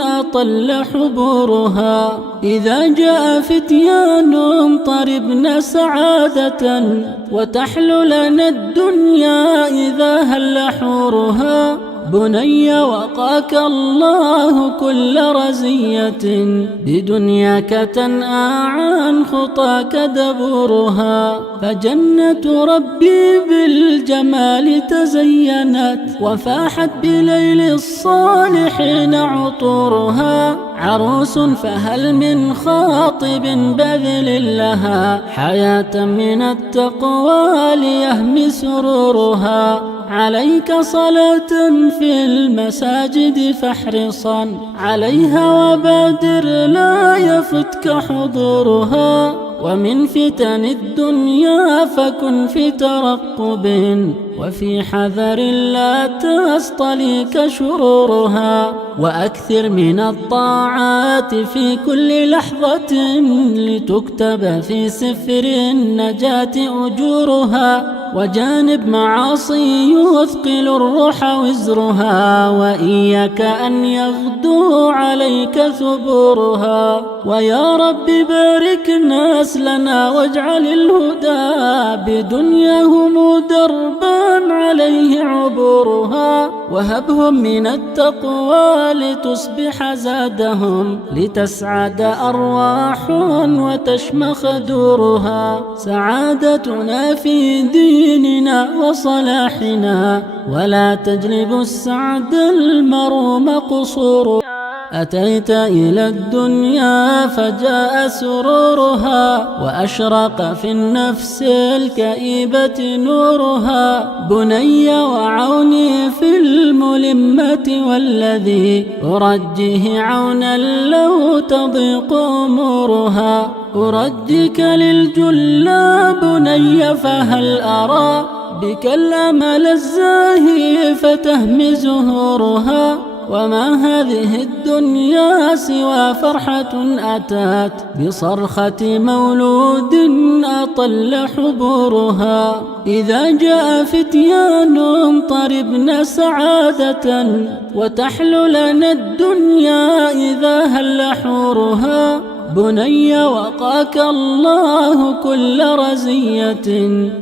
أطل حبورها إذا جاء فتيان طربن سعادة وتحلو لنا الدنيا إذا هل حورها بني وقاك الله كل رزية بدنياك تنأى عن خطاك دبورها فجنة ربي بالجمال تزينت وفاحت بليل الصالحين عطورها عروس فهل من خاطب بذل لها حياة من التقوى ليهمي سرورها عليك صلاة في المساجد فاحرصا عليها وبادر لا يفتك حضورها ومن فتن الدنيا فكن في ترقب وفي حذر لا تستليك شرورها وأكثر من الطاعات في كل لحظة لتكتب في سفر النجاة أجورها وجانب معاصي يثقل الروح وزرها وإياك أن يغدو عليك ثبورها ويا رب بارك نسلنا واجعل الهدى بدنياهم دربا عليه عبورها وهبهم من التقوى لتصبح زادهم لتسعد أرواح وتشمخ دورها سعادتنا في ديننا وصلاحنا ولا تجلب السعد المروم قصور أتيت إلى الدنيا فجاء سرورها وأشرق في النفس الكئيبة نورها بني وعوني في الملمة والذي أرجه عونا لو تضيق أمورها أرجك للجلا بني فهل أرى بك الأمل الزاهي فتهمي زهورها وما هذه الدنيا سوى فرحة أتت بصرخة مولود أطل حبورها إذا جاء فتيان طربن سعادة وتحلو لنا الدنيا إذا هل حورها بني وقاك الله كل رزية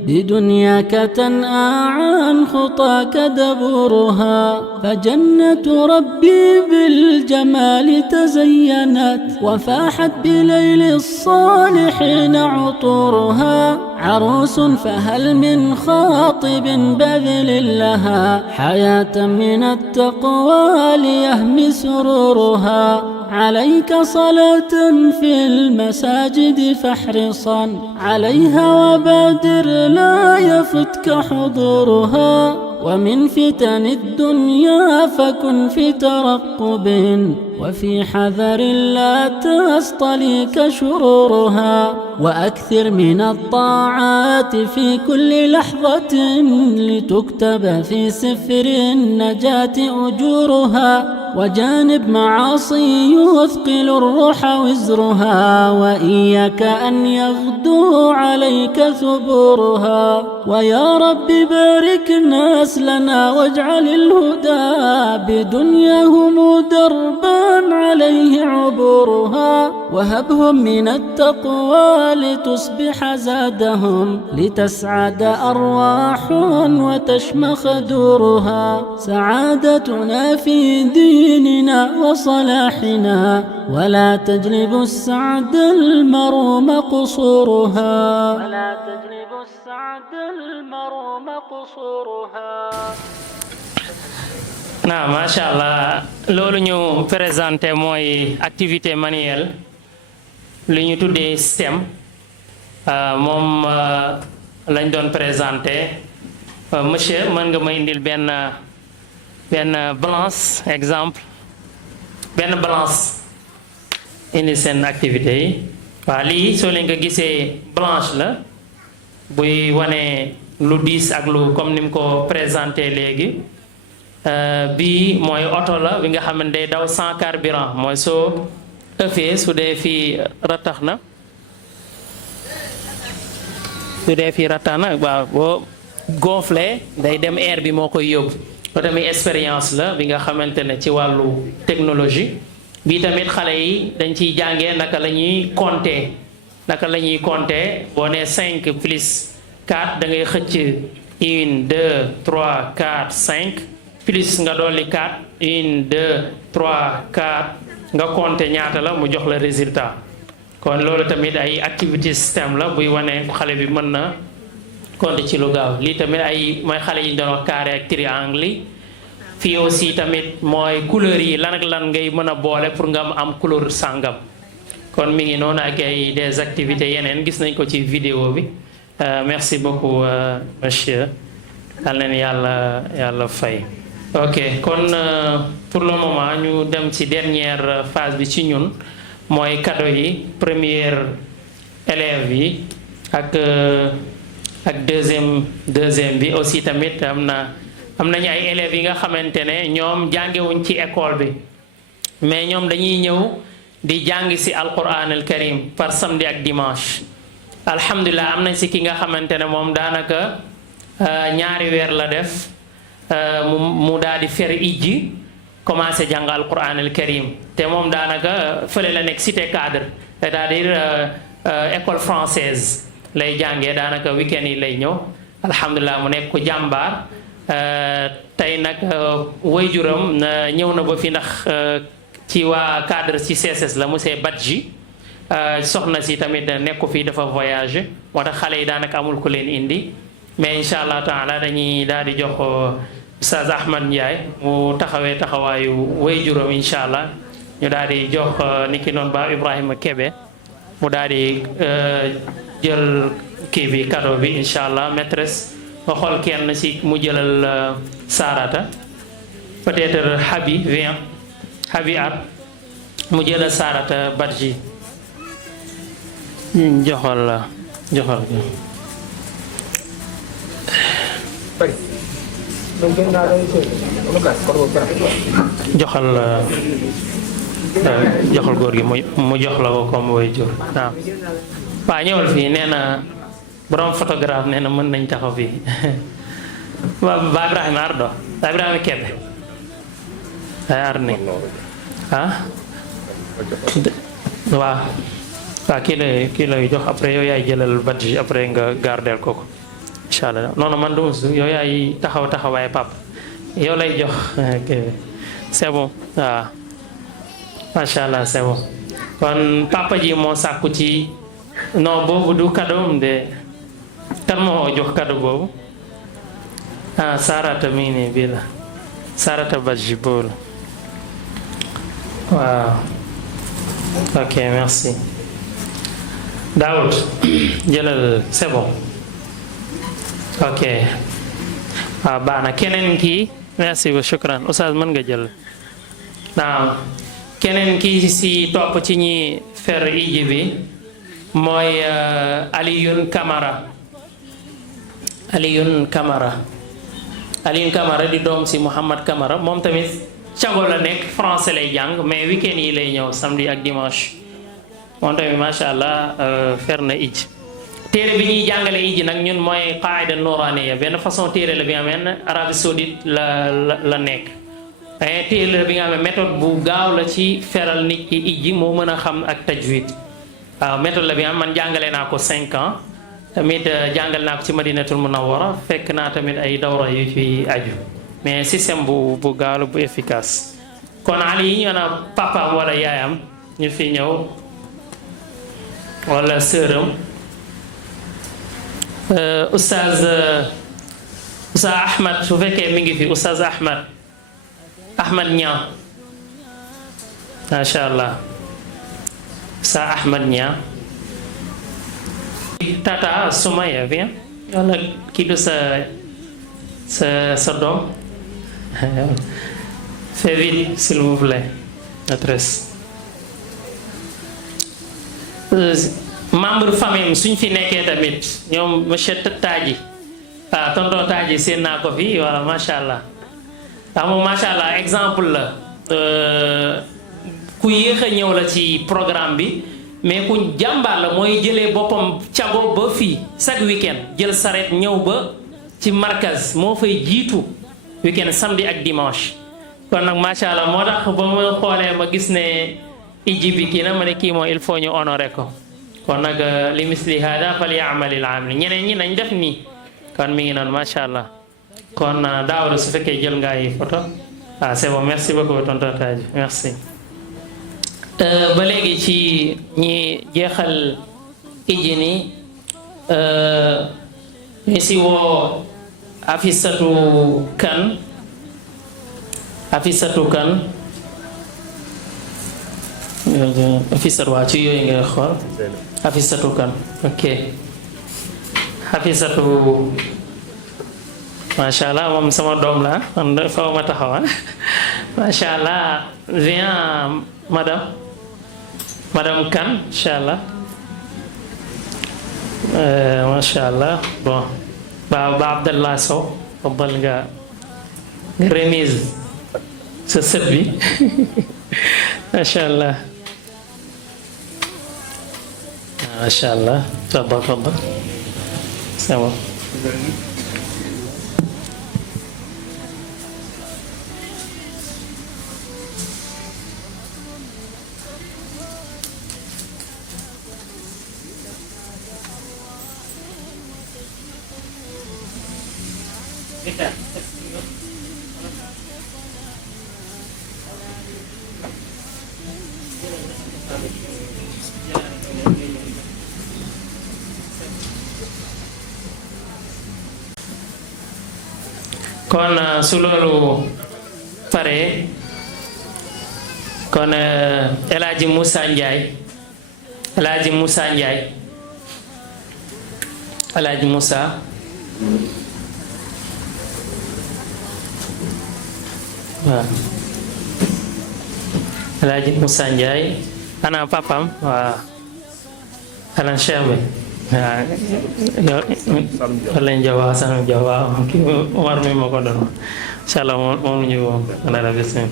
بدنياك تنأى عن خطاك دبورها فجنة ربي بالجمال تزينت وفاحت بليل الصالحين عطورها عروس فهل من خاطب بذل لها حياة من التقوى ليهمي سرورها عليك صلاة في المساجد فاحرصا عليها وبادر لا يفتك حضورها ومن فتن الدنيا فكن في ترقب وفي حذر لا تستليك شرورها وأكثر من الطاعات في كل لحظة لتكتب في سفر النجاة أجورها وجانب معاصي يثقل الروح وزرها وإياك أن يغدو عليك ثبورها ويا رب بارك نسلنا واجعل الهدى بدنياهم دربا عليه عبورها وهبهم من التقوى لتصبح زادهم لتسعد أرواح وتشمخ دورها سعادتنا في ديننا وصلاحنا ولا تجلب السعد المروم قصورها ولا تجلب السعد المروم قصورها na macha allah loolu ñu présenté mooy activité manuelle li ñu tuddee STEM moom lañ doon présenté monsieur mën nga ma indil benn balance exemple benn balance indi seen activité yi waaw lii soo leen ko gisee blanche la buy wane lu diis ak lu comme ni mu ko présenté léegi bii mooy oto la bi nga xam ne day daw sans carburant mooy soo ëffee su dee fii ratax na waaw boo gonflé day dem air bi moo koy yóbbu loolu tamit expérience la bi nga xamante ne ci wàllu technologie bii tamit xale yi dañ ciy jàngee naka la ñuy compter boo nee 5 plus 4 da ngay xëcc 1 2 3 4 5 plus nga dolli 4 1 2 3 4 nga compter ñaata la mu jox la résultat kon loolu tamit ay activité système la buy wane xale bi mën na compter ci lu gaaw lii tamit ay mooy xale yi ñu doon wax carré ak triangle yi fii aussi tamit mooy couleur yi lan ak lan ngay mën a boole pour nga am couleur sàngam kon mi ngi noonu ak ay des activités yeneen gis nañ ko ci vidéo bi merci beaucoup monsieur yal leen yàlla fay ok kon pour le moment ñu dem ci dernière phase bi ci ñun mooy cadeau yi première élève yi ak deuxième bi aussi tamit am nañu ay élèves yi nga xamante ne ñoom jàngewuñ ci école bi mais ñoom dañuy ñëw di jàng si alquran al karim par samedi ak dimanche alhamdulilah am nañ si ki nga xamante ne moom daanaka 2 weer la def mu daal di fer ijji commencé jàng alquran al karim te moom daanaka fële la nekk cité cadre c'est-à-dire école française lay jàngee daanaka week-end yi lay ñëw alhamdulilah mu nekk ko jàmbaar tey nag waajuram ñëw na ba fi ndax ci waa cadre ci CSS la monsieur Badji soxna si tamit nekku fii dafa voyagé moo tax xale yi daanaka amul ku leen indi mais incha allah taala dañuy daal di jox Oustaz Ahmad Ndiaye mu taxawee taxawaayu waajuram incha allah ñu daal di jox niki noonu ba Ibrahima Kebe mu daal di jël kii bi cadeau bi incha allah maîtresse nga xool kenn si mu jëlal Sarata peut-être Habi at mu jëlal Sarata Badji joxal góor gi mu jox la ko comme way jur waaw ñëwal fii nee na borom photographe nee na mën nañ taxaw fii ba Ibrahima ardo ba Ibrahima Kebe ay ar ni waaw waaw kii lay jox après yow yaay jëlal badge après nga gardeel ko incha allah non man duma su yow yaay taxawaay pap yow lay jox c'est bon waaw macha allah c'est bon kon papa ji moo sàkku ci non boobu du cadeau de kan moo jox cadeau boobu Sarata mi ngi nii bii la Sarata badge boobu waaw ok merci Daoud jëlal c'est bon ok waaw baax na keneen kii merci beaucoup shukran Oustaz mën nga jël naam keneen kii si topp ci ñi fer iji bi mooy Alioune Camara di doom si Mouhamad Camara moom tamit cago la nekk français lay jàng mais week-end yi lay ñëw samedi ak dimanche moom tamit macha allah fer na ij téere bi ñuy jàngale ij nag ñun mooy qaida nouraniya benn façon téere la bi nga xam ne Arabie Saoudite la nekk téere la bi nga xam ne méthode bu gaaw la ci feral nit ki ij moo mën a xam ak tajwid waaw méthode la bi nga xam man jàngale naa ko 5 ans tamit jàngal naa ko ci Madinatul Munawwara fekk naa tamit ay dawra yu ci aju mais système bu gaaw la bu efficace kon Ali yi ñu na papaam wala yaayam ñu fi ñëw wala sëram Oustaz Ahmad su fekkee mi ngi fi Oustaz Ahmad Niang macha allah Oustaz Ahmad Niang Tata Soumaya viens wala kii du sa doom fais vite s'il vous plaît adresse membre famille suñ fi nekkee tamit ñoom monsieur Tadji tonton Tadji seen naa ko fi wala macha allah moom macha allah exemple la ku yéex a ñëw la ci programme bi mais ku jàmbaar la mooy jëlee boppam cago ba fii chaque week-end jël saret ñëw ba ci markaz moo fay jiitu week-end samedi ak dimanche kon nag macha allah moo tax ba ma xoolee ma gis ne iji bi kii na ma ne kii moom il faut ñu honorer ko kon nag li misli hada fal ya'malil amil ñeneen ñi nañ def nii kon mi ngi noonu macha allah kon Daouda su fekkee jël nga ay photo c'est bon merci beaucoup tonton Tadji merci ba léegi ci ñi jeexal iji ni ñu si woo Afisatu Kan Afisatu waa ci yooyu ngay xool Afisatu Kan ok Afisatu macha allah moom sama doom la man faw ma taxaw macha allah viens madame Kan incha allah macha allah bon ba Abdallah Sow football nga remise sa sët bi macha allah macha allah tafadal c'est bon kon su loolu pare kon El Hadji Moussa Ndiaye El Hadji Moussa Ndiaye El Hadji Moussa waaw El Hadji Moussa Ndiaye ana papam waaw ana cheikh bi walañ jawa sanam jawa ki war mi ma ko doon inshallah moom ñu woo ala la bismillah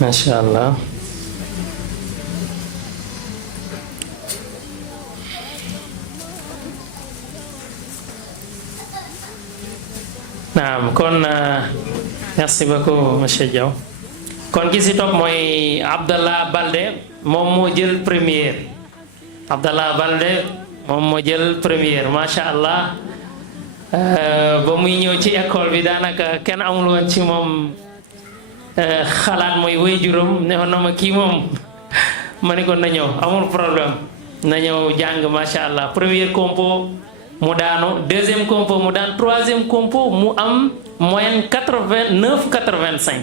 mashallah naam kon merci beaucoup monsieur Diaw kon ki si topp mooy Abdallah Balde moom moo jël première Abdallah Balde moom moo jël première macha allah ba muy ñëw ci école bi daanaka kenn amul woon ci moom xalaat mooy waajuram ne woon na ma kii moom ma ne ko na ñëw amul problème na ñëw jàng macha allah première compo mu daanu deuxième compo mu daan troisième compo mu am moyenne 89-85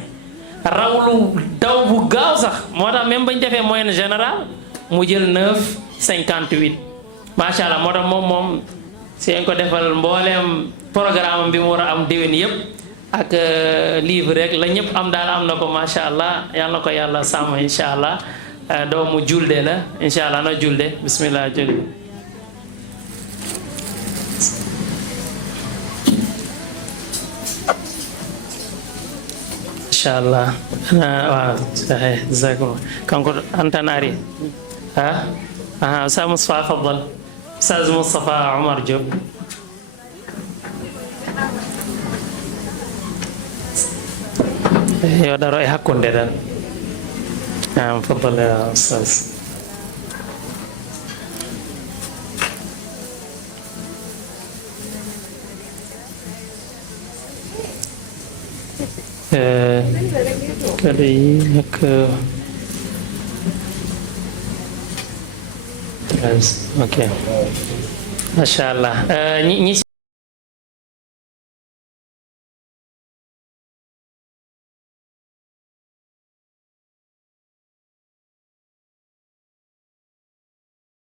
rawlu daw bu gaaw sax moo tax même bañ defee moyenne générale mu jël 9-58 macha allah moo tax moom seen ko defal mbooleem programme bi mu war a am déwén yëpp ak livre rek la ñëpp am daal am na ko macha allah yal na ko yàlla sàmm incha allah doomu julde la incha allah na julde bismillah julde incha allah waaw jazakum kanko antanari Ustaz Moustapha faddal Ustaz Moustapha Omar Diop yo daro e hakkunde tan faddal ya Ustaz kali ak ok masha Allah ñi